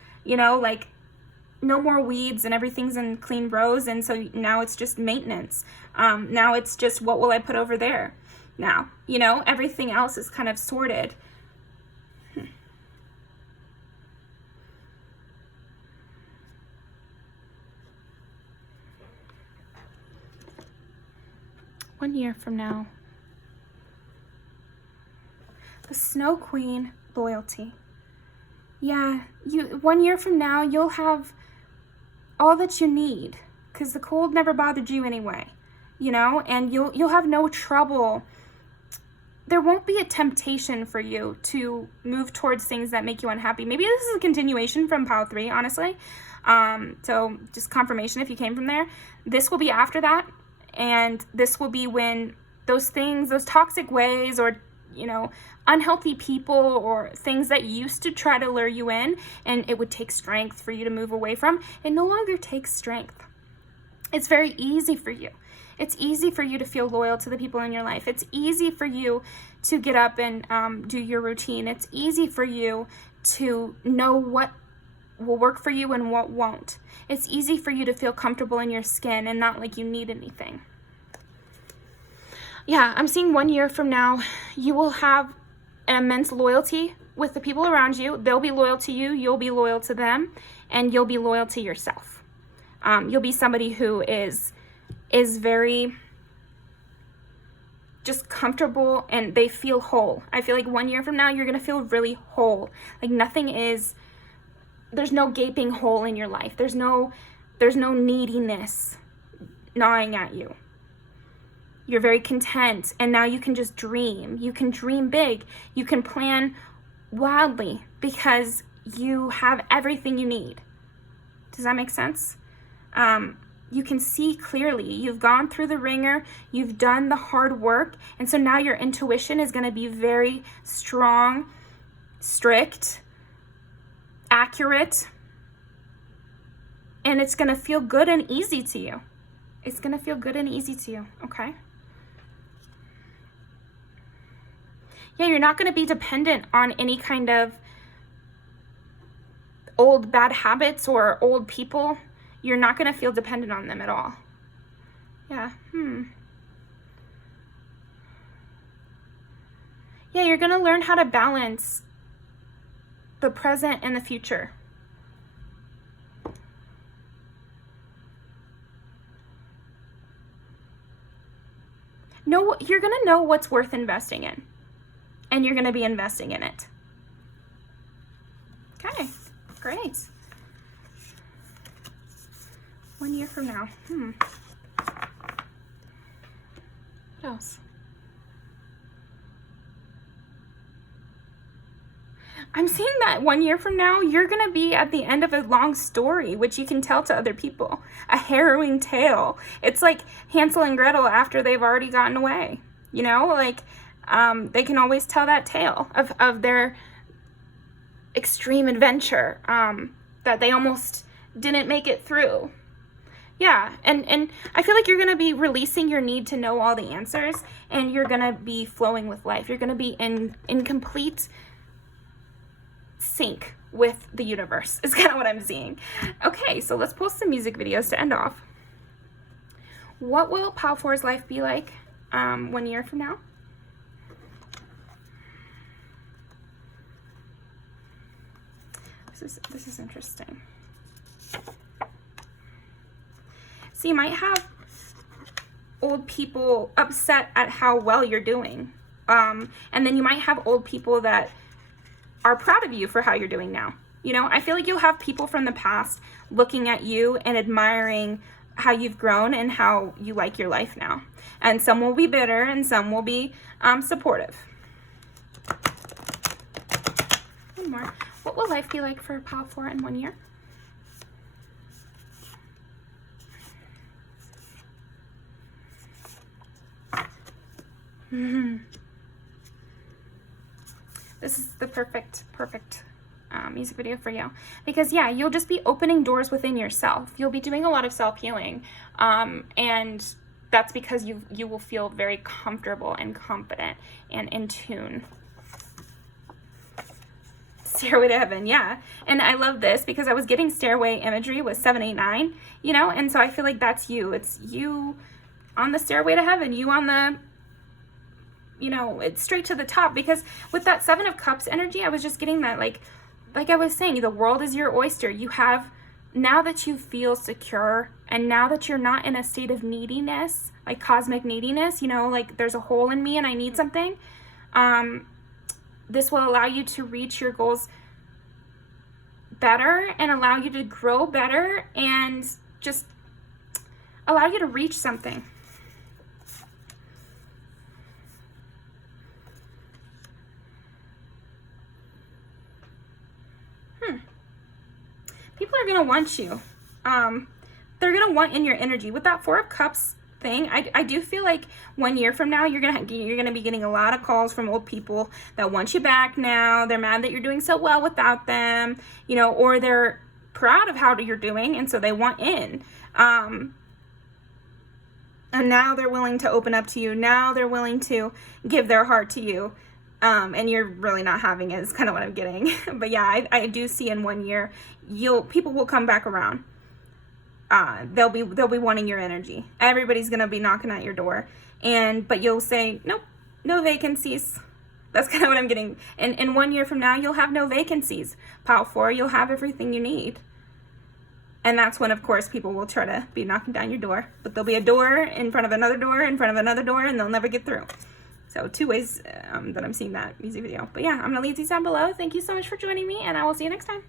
no more weeds and everything's in clean rows. And so now it's just maintenance. Now it's just, what will I put over there? Now, everything else is kind of sorted. 1 year from now. The Snow Queen, loyalty. Yeah, 1 year from now, you'll have all that you need, because the cold never bothered you anyway, and you'll have no trouble. There won't be a temptation for you to move towards things that make you unhappy. Maybe this is a continuation from Pile 3, honestly. So just confirmation if you came from there. This will be after that, and this will be when those things, those toxic ways, or unhealthy people or things that used to try to lure you in and it would take strength for you to move away from, it no longer takes strength. It's very easy for you. It's easy for you to feel loyal to the people in your life. It's easy for you to get up and do your routine. It's easy for you to know what will work for you and what won't. It's easy for you to feel comfortable in your skin and not like you need anything. Yeah, I'm seeing 1 year from now, you will have an immense loyalty with the people around you. They'll be loyal to you, you'll be loyal to them, and you'll be loyal to yourself. You'll be somebody who is very just comfortable and they feel whole. I feel like 1 year from now, you're going to feel really whole. There's no gaping hole in your life. There's no neediness gnawing at you. You're very content, and now you can just dream. You can dream big. You can plan wildly because you have everything you need. Does that make sense? You can see clearly. You've gone through the ringer. You've done the hard work. And so now your intuition is going to be very strong, strict, accurate, and it's going to feel good and easy to you. It's going to feel good and easy to you, okay? Yeah, you're not going to be dependent on any kind of old bad habits or old people. You're not going to feel dependent on them at all. Yeah, Yeah, you're going to learn how to balance the present and the future. You're going to know what's worth investing in, and you're going to be investing in it. Okay, great. 1 year from now. What else? I'm seeing that 1 year from now, you're going to be at the end of a long story, which you can tell to other people. A harrowing tale. It's like Hansel and Gretel after they've already gotten away. You know, like they can always tell that tale of their extreme adventure that they almost didn't make it through. Yeah, and I feel like you're going to be releasing your need to know all the answers, and you're going to be flowing with life. You're going to be in complete sync with the universe is kind of what I'm seeing. Okay, so let's post some music videos to end off. What will Pile 4's life be like 1 year from now? This is interesting. So you might have old people upset at how well you're doing. And then you might have old people that are proud of you for how you're doing now. You know, I feel like you'll have people from the past looking at you and admiring how you've grown and how you like your life now. And some will be bitter and some will be supportive. One more. What will life be like for Pile 4 in 1 year? This is the perfect music video for you, because yeah, you'll just be opening doors within yourself. You'll be doing a lot of self-healing, and that's because you will feel very comfortable and confident and in tune. Stairway to Heaven, yeah. And I love this because I was getting stairway imagery with 789, you know, and so I feel like that's you. It's you on the stairway to heaven, you on the, you know, it's straight to the top. Because with that 7 of Cups energy, I was just getting that, like I was saying, the world is your oyster. You have, now that you feel secure, and now that you're not in a state of neediness, like cosmic neediness, you know, like there's a hole in me and I need something, this will allow you to reach your goals better and allow you to grow better and just allow you to reach something. People are going to want you. They're going to want in your energy. With that 4 of Cups thing, I do feel like 1 year from now, you're gonna be getting a lot of calls from old people that want you back now. They're mad that you're doing so well without them, you know, or they're proud of how you're doing, and so they want in. And now they're willing to open up to you. Now they're willing to give their heart to you. And you're really not having it, is kind of what I'm getting. But yeah, I do see in 1 year, people will come back around. They'll be wanting your energy. Everybody's gonna be knocking at your door, but you'll say, nope, no vacancies. That's kind of what I'm getting. And 1 year from now, you'll have no vacancies. Pile 4, you'll have everything you need. And that's when, of course, people will try to be knocking down your door. But there'll be a door in front of another door in front of another door, and they'll never get through. So 2 ways that I'm seeing that music video. But yeah, I'm gonna leave these down below. Thank you so much for joining me, and I will see you next time.